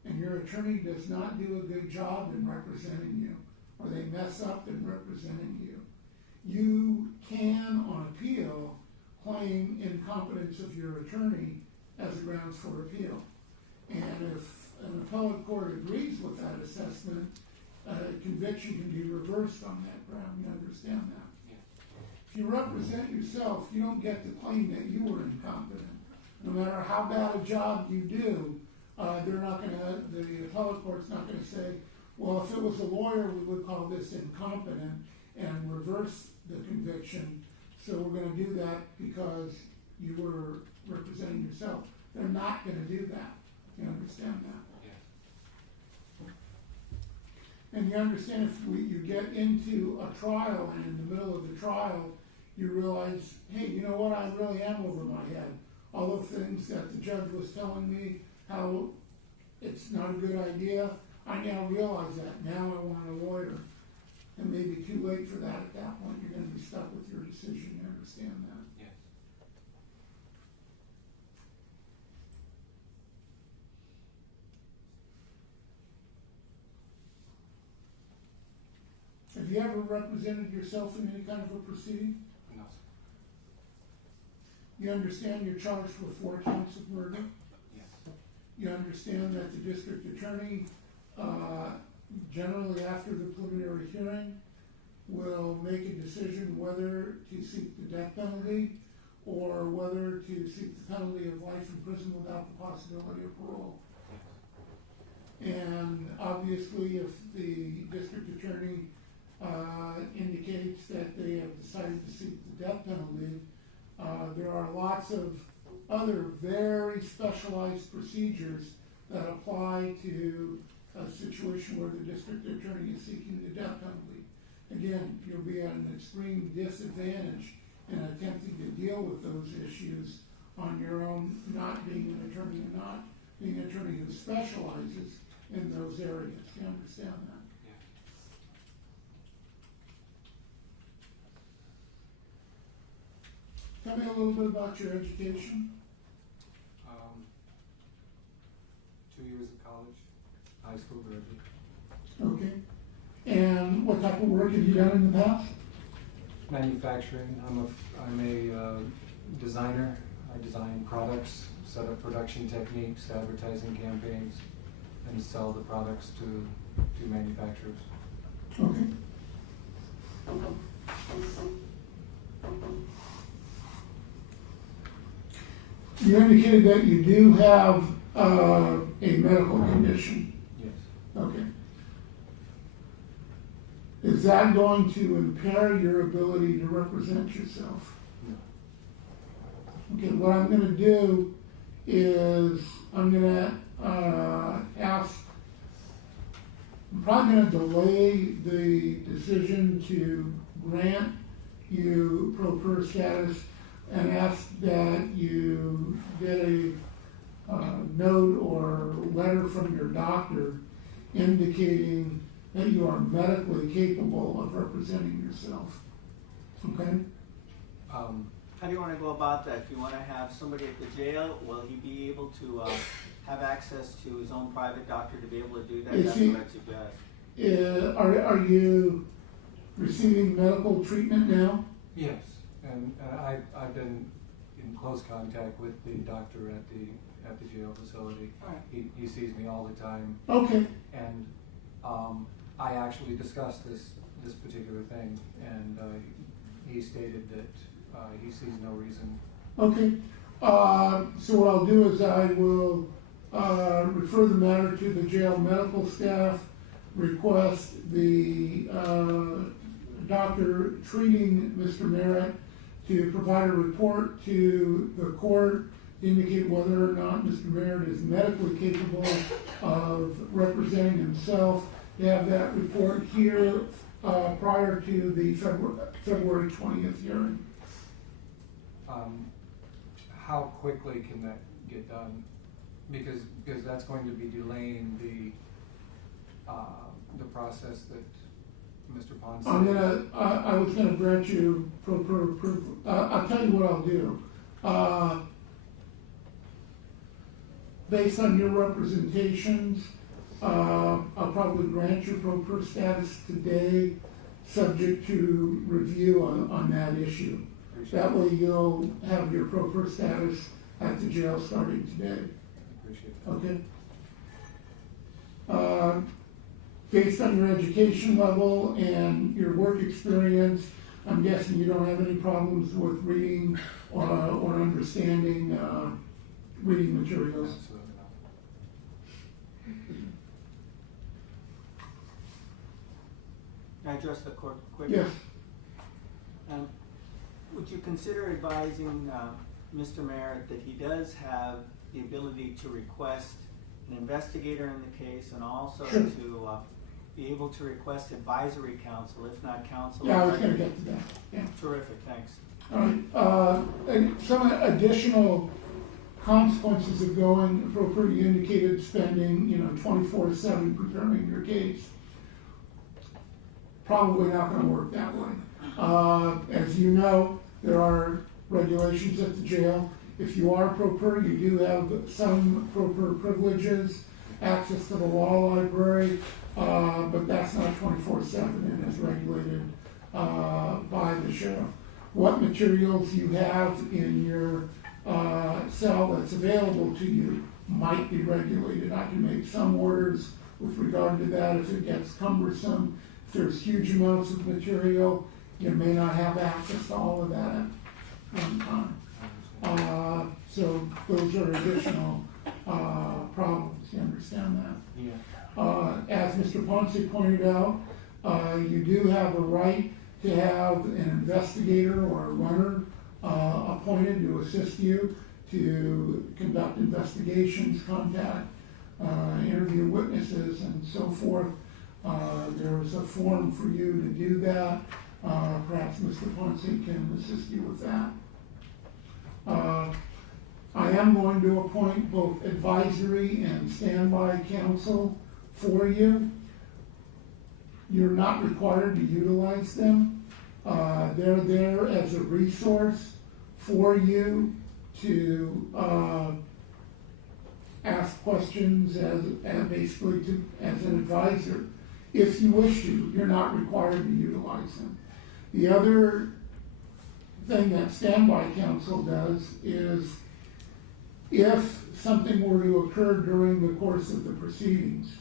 and your attorney does not do a good job in representing you, or they mess up in representing you, you can, on appeal, claim incompetence of your attorney as a grounds for appeal. And if an appellate court agrees with that assessment, conviction can be reversed on that ground. You understand that? If you represent yourself, you don't get to claim that you were incompetent. No matter how bad a job you do, the appellate court's not going to say, well, if it was a lawyer, we would call this incompetent and reverse the conviction. So we're going to do that because you were representing yourself. They're not going to do that. You understand that? Yeah. And you understand if you get into a trial and in the middle of the trial, you realize, hey, you know what, I really am over my head. All the things that the judge was telling me, how it's not a good idea, I now realize that. Now I want a lawyer. It may be too late for that at that point. You're going to be stuck with your decision. You understand that? Yes. Have you ever represented yourself in any kind of a proceeding? No. You understand you're charged with 4 counts of murder? Yes. You understand that the district attorney, generally after the preliminary hearing, will make a decision whether to seek the death penalty or whether to seek the penalty of life in prison without the possibility of parole. And obviously, if the district attorney indicates that they have decided to seek the death penalty, there are lots of other very specialized procedures that apply to a situation where the district attorney is seeking the death penalty. Again, you'll be at an extreme disadvantage in attempting to deal with those issues on your own, not being an attorney and not being an attorney who specializes in those areas. Do you understand that? Tell me a little bit about your education. 2 years of college, high school graduate. Okay. And what type of work have you done in the past? Manufacturing. I'm a designer. I design products, set up production techniques, advertising campaigns, and sell the products to manufacturers. Okay. You indicated that you do have a medical condition. Yes. Okay. Is that going to impair your ability to represent yourself? No. Okay, what I'm going to do is I'm going to I'm probably going to delay the decision to grant you pro per status and ask that you get a note or letter from your doctor indicating that you are medically capable of representing yourself. Okay? How do you want to go about that? Do you want to have somebody at the jail? Will he be able to have access to his own private doctor to be able to do that? Is That's he- what I suggest. Are you receiving medical treatment now? Yes, and I've been in close contact with the doctor at the jail facility. He sees me all the time, Okay. and I actually discussed this particular thing, and he stated that he sees no reason. Okay. So what I'll do is I will refer the matter to the jail medical staff, request the doctor treating Mr. Merritt to provide a report to the court to indicate whether or not Mr. Merritt is medically capable of representing himself. To have that report here prior to the February 20th hearing. How quickly can that get done? Because that's going to be delaying the process that Mr. Pond said. I was gonna grant you pro approval. I'll tell you what I'll do. Based on your representations, I'll probably grant you pro per status today, subject to review on that issue. That way you'll have your pro per status at the jail starting today. Appreciate that. Okay? Based on your education level and your work experience, I'm guessing you don't have any problems with reading or understanding reading materials. Absolutely not. Can I address the court quickly? Yes. Would you consider advising Mr. Merritt that he does have the ability to request an investigator in the case and also Sure. to be able to request advisory counsel, if not counsel? Yeah, I was gonna get to that. Yeah. Terrific, thanks. All right. And some additional consequences of going appropriately indicated spending, 24/7 preparing your case. Probably not going to work that way. As you know, there are regulations at the jail. If you are pro per, you do have some pro per privileges, access to the law library, but that's not 24/7 and is regulated by the sheriff. What materials you have in your cell that's available to you might be regulated. I can make some orders with regard to that if it gets cumbersome. If there's huge amounts of material, you may not have access to all of that at one time. So those are additional problems, you understand that? Yeah. As Mr. Ponce pointed out, you do have a right to have an investigator or a runner appointed to assist you to conduct investigations, contact, interview witnesses, and so forth. There is a form for you to do that. Perhaps Mr. Ponce can assist you with that. I am going to appoint both advisory and standby counsel for you. You're not required to utilize them. They're there as a resource for you to ask questions as basically as an advisor. If you wish to, you're not required to utilize them. The other thing that standby counsel does is if something were to occur during the course of the proceedings,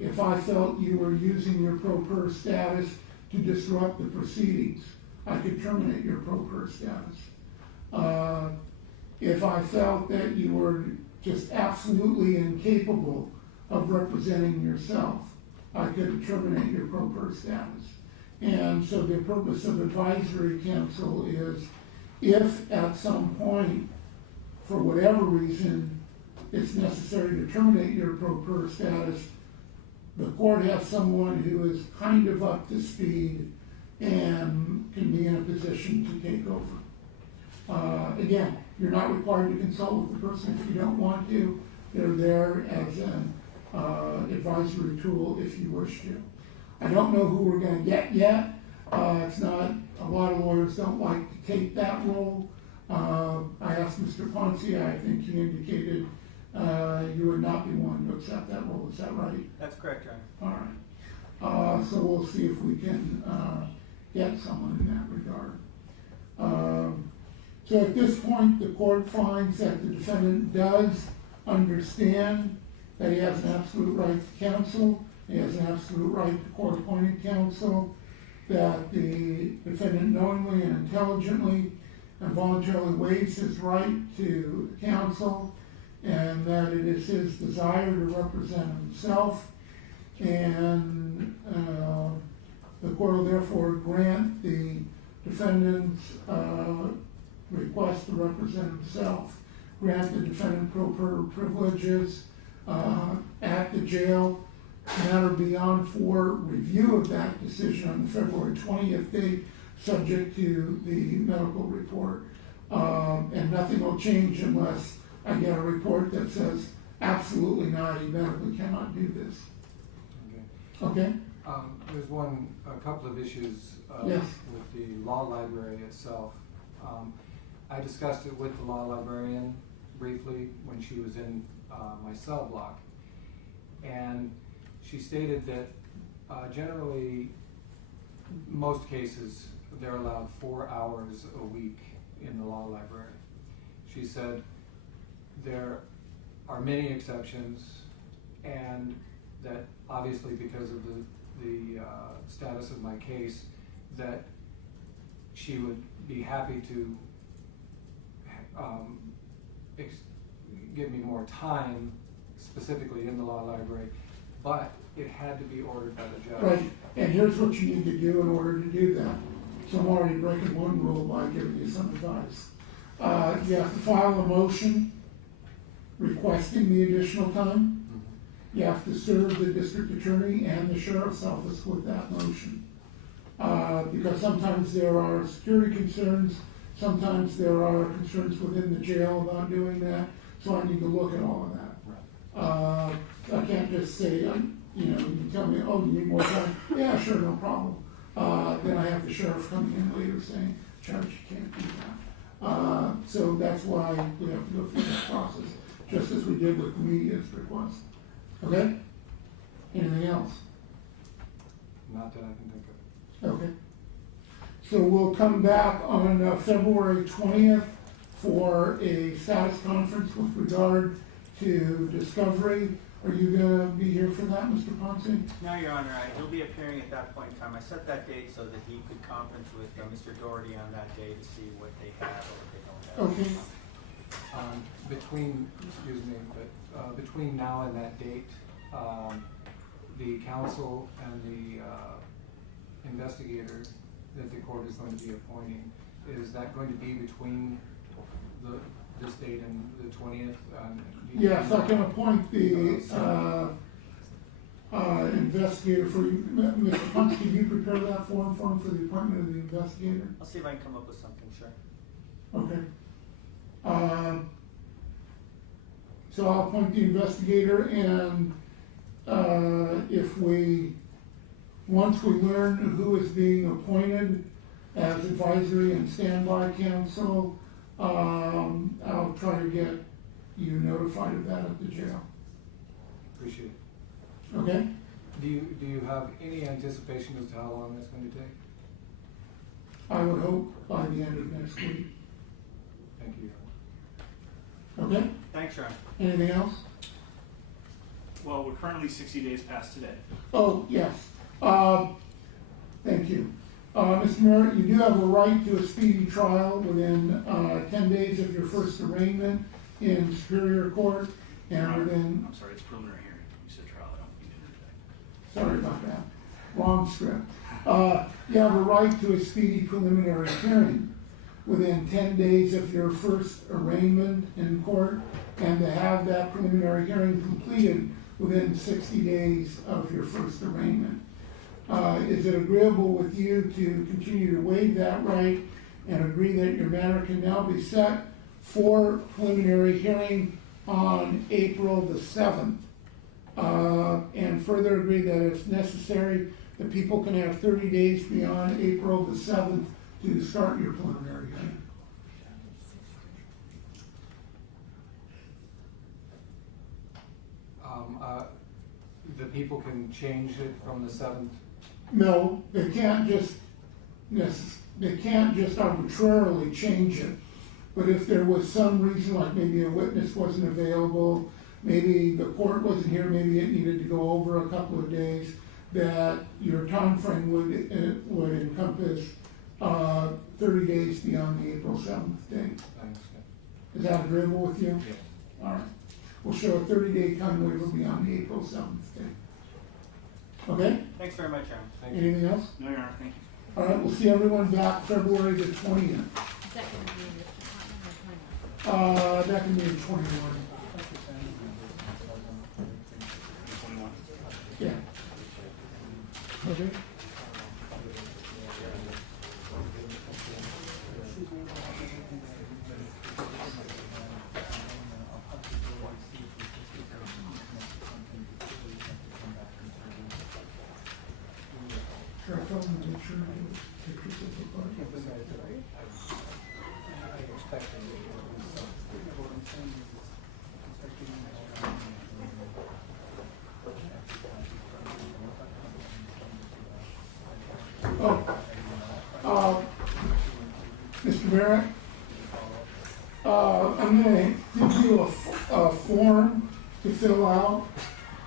if I felt you were using your pro per status to disrupt the proceedings, I could terminate your pro per status. If I felt that you were just absolutely incapable of representing yourself, I could terminate your pro per status. And so the purpose of advisory counsel is if at some point, for whatever reason, it's necessary to terminate your pro per status, the court has someone who is kind of up to speed and can be in a position to take over. Again, you're not required to consult with the person if you don't want to. They're there as an advisory tool if you wish to. I don't know who we're going to get yet. It's not, a lot of lawyers don't like to take that role. I asked Mr. Ponce, I think he indicated you would not be willing to accept that role. Is that right? That's correct, Your Honor. All right. So we'll see if we can get someone in that regard. So at this point, the court finds that the defendant does understand that he has an absolute right to counsel, he has an absolute right to court-appointed counsel, that the defendant knowingly and intelligently and voluntarily waives his right to counsel, and that it is his desire to represent himself, and the court will therefore grant the defendant's request to represent himself, grant the defendant pro per privileges at the jail, matter beyond for review of that decision on the February 20th date, subject to the medical report. And nothing will change unless I get a report that says absolutely not, he medically cannot do this. Okay? There's a couple of issues Yes. with the law library itself. I discussed it with the law librarian briefly when she was in my cell block, and she stated that generally, most cases, they're allowed 4 hours a week in the law library. She said there are many exceptions, and that obviously because of the status of my case, that she would be happy to give me more time specifically in the law library, but it had to be ordered by the judge. Right, and here's what you need to do in order to do that. So I'm already breaking one rule by giving you some advice. You have to file a motion requesting the additional time. You have to serve the district attorney and the sheriff's office with that motion. Because sometimes there are security concerns, sometimes there are concerns within the jail about doing that, so I need to look at all of that. I can't just say, you tell me, oh, you need more time? Yeah, sure, no problem. Then I have the sheriff coming in later saying, Judge, you can't do that. So that's why we have to go through that process, just as we did with the media's request. Okay? Anything else? Not that I can think of. Okay. So we'll come back on February 20th for a status conference with regard to discovery. Are you gonna be here for that, Mr. Ponce? No, Your Honor, he'll be appearing at that point in time. I set that date so that he could conference with Mr. Doherty on that day to see what they have or what they don't have. Okay, Between now and that date, the counsel and the investigator that the court is going to be appointing, is that going to be between this date and the 20th? yes, I can appoint the investigator for you. Mr. Ponce, can you prepare that form for him for the appointment of the investigator? I'll see if I can come up with something, sure. Okay. So I'll appoint the investigator, and once we learn who is being appointed as advisory and standby counsel, I'll try to get you notified of that at the jail. Appreciate it. Okay? Do you have any anticipation as to how long that's going to take? I would hope by the end of next week. Thank you. Okay? Thanks, Your Honor. Anything else? Well, we're currently 60 days past today. Oh, yes. Thank you. Mr. Merritt, you do have a right to a speedy trial within 10 days of your first arraignment in Superior Court, and within... I'm sorry, it's preliminary hearing. You said trial, I don't mean to interject. Sorry about that. Wrong script. You have a right to a speedy preliminary hearing within 10 days of your first arraignment in court, and to have that preliminary hearing completed within 60 days of your first arraignment. Is it agreeable with you to continue to waive that right and agree that your matter can now be set for preliminary hearing on April the 7th? And further agree that if necessary, the people can have 30 days beyond April the 7th to start your preliminary hearing. The people can change it from the 7th? No, they can't just arbitrarily change it. But if there was some reason, like maybe a witness wasn't available, maybe the court wasn't here, maybe it needed to go over a couple of days, that your time frame would encompass 30 days beyond the April 7th date. Thanks. Is that agreeable with you? Yes. All right. We'll show a 30-day time waiver beyond the April 7th date. Okay? Thanks very much, Your Honor. Thank you. Anything else? No, Your Honor, thank you. All right, we'll see everyone back February the 20th. Is that going to be in this department or 21? That can be in 21. Yeah. Okay. Sure, I told them to make sure I get pictures of the party. Mr. Merritt, I'm going to give you a form to fill out.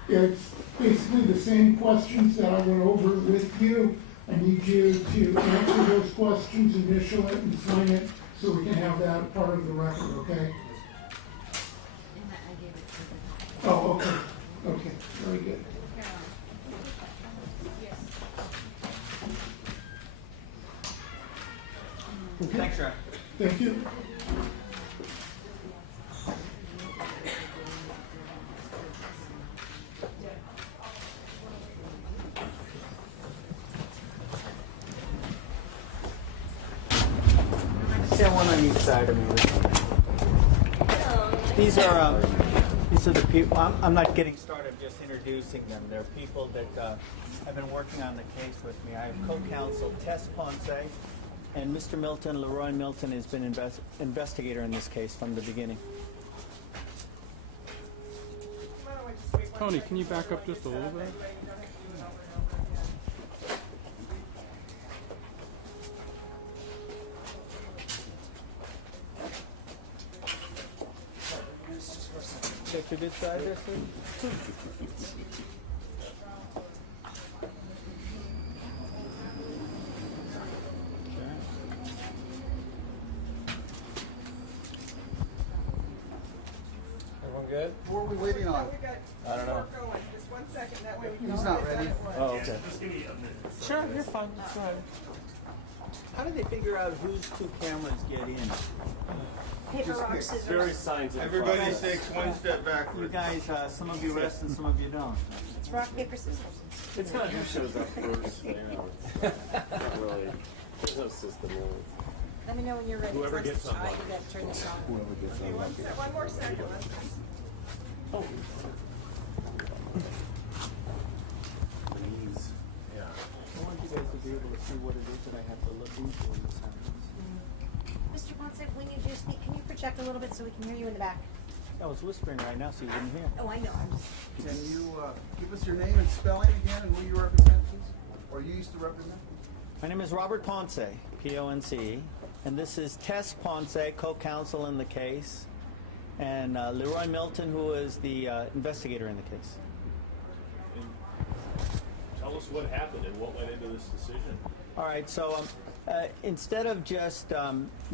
It's basically the same questions that I went over with you. I need you to answer those questions, initial it, and sign it, so we can have that part of the record, okay? And I gave it to the. Oh, okay. Okay, very good. Yes. Okay, Thanks, Your Honor. thank you. Stand one on each side of me. These are the people. I'm not getting started. I'm just introducing them. They're people that have been working on the case with me. I have co-counsel Tess Ponce, and Mr. Milton, Leroy Milton, has been investigator in this case from the beginning. Tony, can you back up just a little bit? Check a good size there, Steve? Everyone good? Who are we waiting on? I don't know. Just 1 second, that way we can. He's not ready. Oh, okay. Just give me a minute. Sure, you're fine. Go ahead. How do they figure out whose two cameras get in? Paper, rock, scissors. Very scientific. Everybody process. takes one step You backwards. guys, some of you rest and some of you don't. It's rock, paper, scissors. It's not who shows up first. You know, it's not really. There's no system. Really. Let me know when you're ready. Whoever Let's gets on try one. to get turn this on. One more second. Please. Yeah. I want you guys to be able to see what it is that I have to look into when this happens. Mr. Ponce, we need you to speak. Can you project a little bit so we can hear you in the back? I was whispering right now, so you wouldn't hear. Oh, I know. I'm just. Can you give us your name and spelling again and who you represent, please? Or you used to represent? My name is Robert Ponce, P-O-N-C-E, and this is Tess Ponce, co-counsel in the case, and Leroy Milton, who is the investigator in the case. Tell us what happened and what went into this decision. All right, so instead of just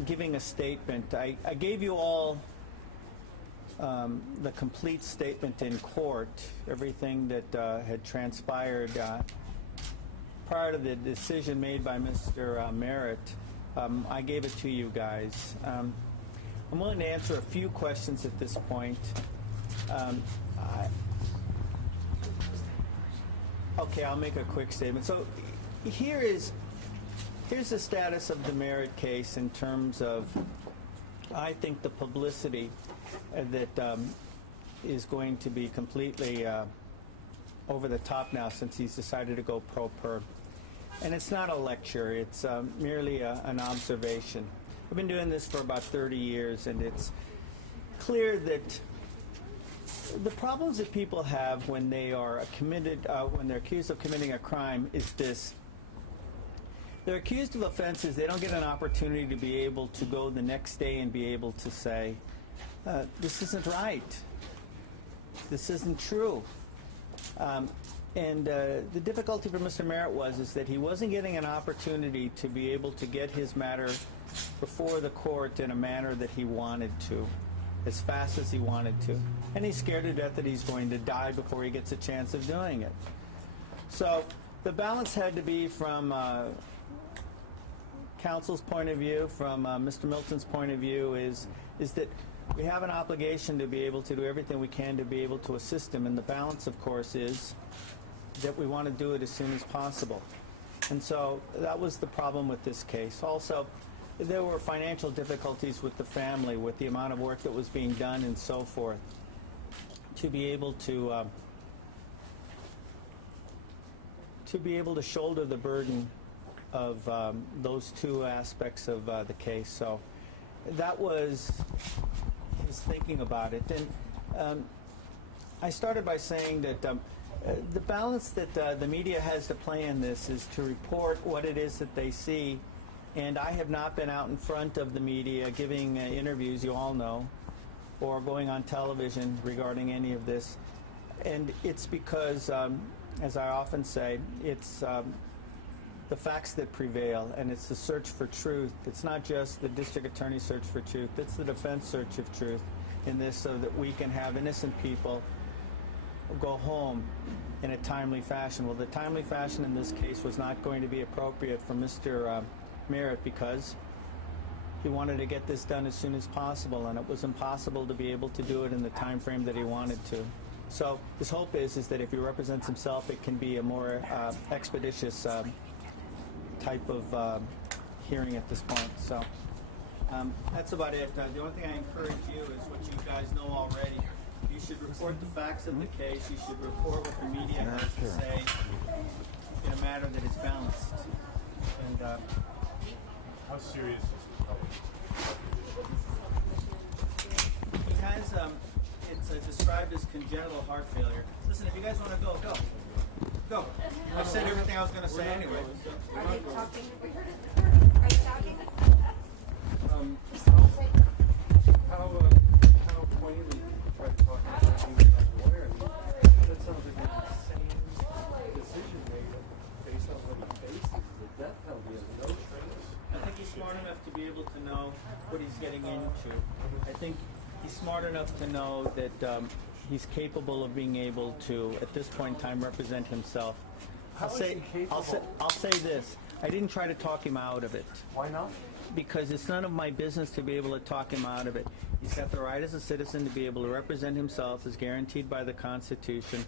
giving a statement, I gave you all the complete statement in court, everything that had transpired prior to the decision made by Mr. Merritt. I gave it to you guys. I'm willing to answer a few questions at this point. Okay, I'll make a quick statement. So here's the status of the Merritt case in terms of, I think, the publicity that is going to be completely over the top now since he's decided to go pro-per. And it's not a lecture, it's merely an observation. I've been doing this for about 30 years, and it's clear that the problems that people have when they are when they're accused of committing a crime is this. They're accused of offenses, they don't get an opportunity to be able to go the next day and be able to say, this isn't right, this isn't true. And the difficulty for Mr. Merritt is that he wasn't getting an opportunity to be able to get his matter before the court in a manner that he wanted to, as fast as he wanted to. And he's scared to death that he's going to die before he gets a chance of doing it. So the balance had to be from counsel's point of view, from Mr. Milton's point of view, is that we have an obligation to be able to do everything we can to be able to assist him. And the balance, of course, is that we want to do it as soon as possible. And so that was the problem with this case. Also, there were financial difficulties with the family, with the amount of work that was being done and so forth, to be able to shoulder the burden of those two aspects of the case. So that was his thinking about it. And I started by saying that the balance that the media has to play in this is to report what it is that they see. And I have not been out in front of the media giving interviews, you all know, or going on television regarding any of this. And it's because, as I often say, it's the facts that prevail, and it's the search for truth. It's not just the district attorney's search for truth, it's the defense search of truth in this, so that we can have innocent people go home in a timely fashion. Well, the timely fashion in this case was not going to be appropriate for Mr. Merritt, because he wanted to get this done as soon as possible, and it was impossible to be able to do it in the time frame that he wanted to. So his hope is that if he represents himself, it can be a more expeditious type of hearing at this point. So that's about it. The only thing I encourage you is what you guys know already. You should report the facts of the case. You should report what the media has to say in a manner that is balanced. And How serious is this problem? he has, it's described as congenital heart failure. Listen, if you guys want to go, go. Go. I've said everything I was going to say anyway. Are they talking? We heard it before. Are you talking? How poignantly try to talk him into being a lawyer. That sounds like an insane decision made based on what he faces. The death penalty has no trace. I think he's smart enough to be able to know what he's getting into. I think he's smart enough to know that he's capable of being able to, at this point in time, represent himself. How is he capable? I'll say this. I didn't try to talk him out of it. Why not? Because it's none of my business to be able to talk him out of it. He's got the right as a citizen to be able to represent himself as guaranteed by the Constitution.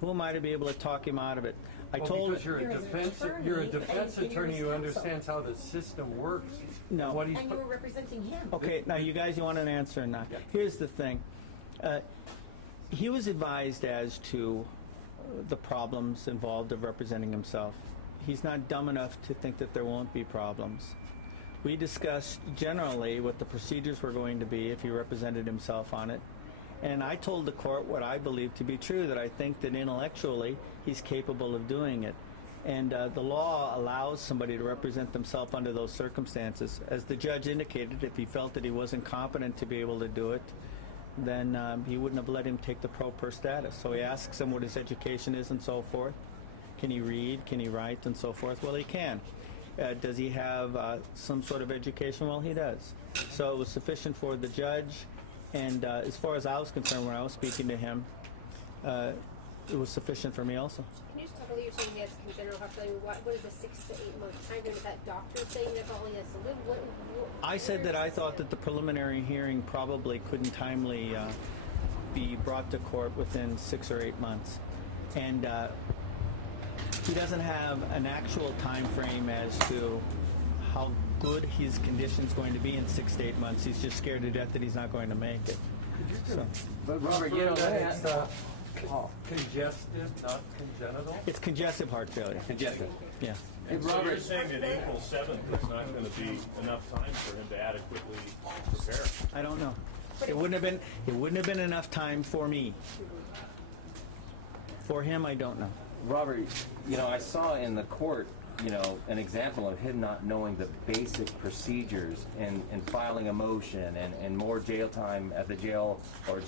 Who am I to be able to talk him out of it? Because you're a defense attorney who understands how the system works. No. What he's And you were representing him. Okay, now you guys, you want an answer or not? Yeah. Here's the thing. He was advised as to the problems involved of representing himself. He's not dumb enough to think that there won't be problems. We discussed generally what the procedures were going to be if he represented himself on it. And I told the court what I believe to be true, that I think that intellectually he's capable of doing it. And the law allows somebody to represent themselves under those circumstances. As the judge indicated, if he felt that he wasn't competent to be able to do it, then he wouldn't have let him take the pro per status. So he asks him what his education is and so forth. Can he read? Can he write? And so forth. Well, he can. Does he have some sort of education? Well, he does. So it was sufficient for the judge. And as far as I was concerned when I was speaking to him, it was sufficient for me also. Can you just talk a little, you're saying he has congenital heart failure, what is the 6 to 8 month time period? Is that doctor saying that's all he has to live? I said that I thought that the preliminary hearing probably couldn't timely be brought to court within 6 or 8 months. And he doesn't have an actual time frame as to how good his condition's going to be in 6 to 8 months. He's just scared to death that he's not going to make it. So. But Robert, you know that's congestive, not congenital. It's congestive heart failure. Congestive. Yeah. And so you're saying that April 7th is not going to be enough time for him to adequately prepare? I don't know. It wouldn't have been enough time for me. For him, I don't know. Robert, you know, I saw in the court, you know, an example of him not knowing the basic procedures in filing a motion and more jail time at the jail or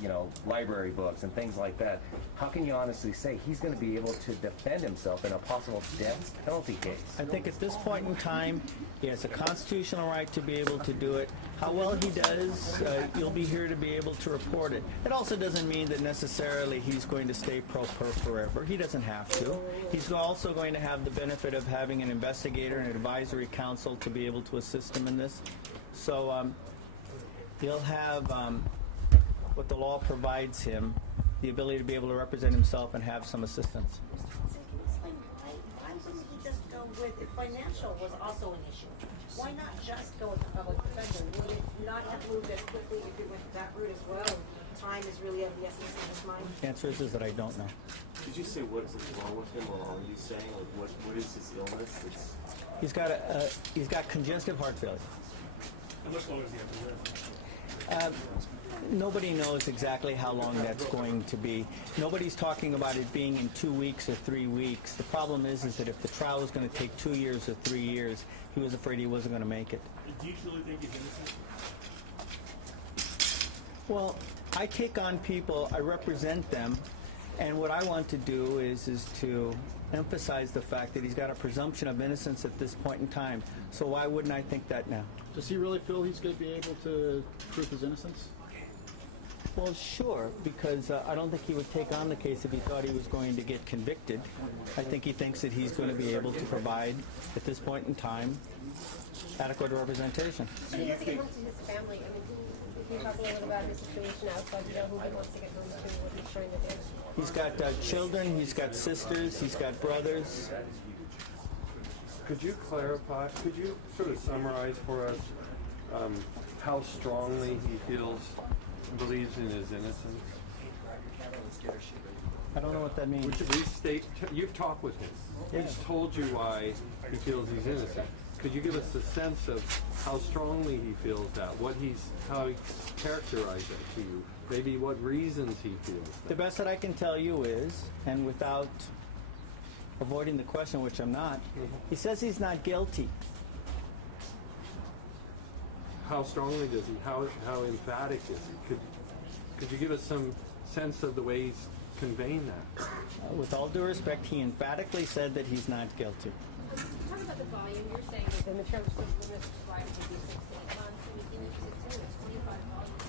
you know, library books and things like that. How can you honestly say he's going to be able to defend himself in a possible death penalty case? I think at this point in time, he has a constitutional right to be able to do it. How well he does, you'll be here to be able to report it. It also doesn't mean that necessarily he's going to stay pro per forever. He doesn't have to. He's also going to have the benefit of having an investigator and an advisory council to be able to assist him in this. So he'll have what the law provides him, the ability to be able to represent himself and have some assistance. So can you explain why wouldn't he just go with, if financial was also an issue, why not just go with the public defender? Would it not have moved as quickly if you went that route as well? Time is really of the essence in his mind. The answer is that I don't know. Did you say what is wrong with him, or are you saying like what is his illness? He's got congestive heart failure. How much longer does he have to live? Nobody knows exactly how long that's going to be. Nobody's talking about it being in 2 weeks or 3 weeks. The problem is that if the trial was going to take 2 years or 3 years, he was afraid he wasn't going to make it. Do you truly think he's innocent? Well, I take on people, I represent them, and what I want to do is to emphasize the fact that he's got a presumption of innocence at this point in time. So why wouldn't I think that now? Does he really feel he's going to be able to prove his innocence? Well, sure, because I don't think he would take on the case if he thought he was going to get convicted. I think he thinks that he's going to be able to provide, at this point in time, adequate representation. So he has to get home to his family. I mean, can you talk a little bit about his situation outside jail, who he wants to get home to, what he's trying to do? He's got children, he's got sisters, he's got brothers. Could you clarify? Could you sort of summarize for us how strongly he feels, believes in his innocence? I don't know what that means. Would you restate? You've talked with him. He's told you why he feels he's innocent. Could you give us a sense of how strongly he feels that? How he characterized that to you? Maybe what reasons he feels that? The best that I can tell you is, and without avoiding the question, which I'm not, he says he's not guilty. How strongly does he? How emphatic is he? Could you give us some sense of the way he's conveying that? With all due respect, he emphatically said that he's not guilty. Talk about the volume. You're saying that the material was supposed to be 6 to 8 months, and he use it too. It's 25 volumes.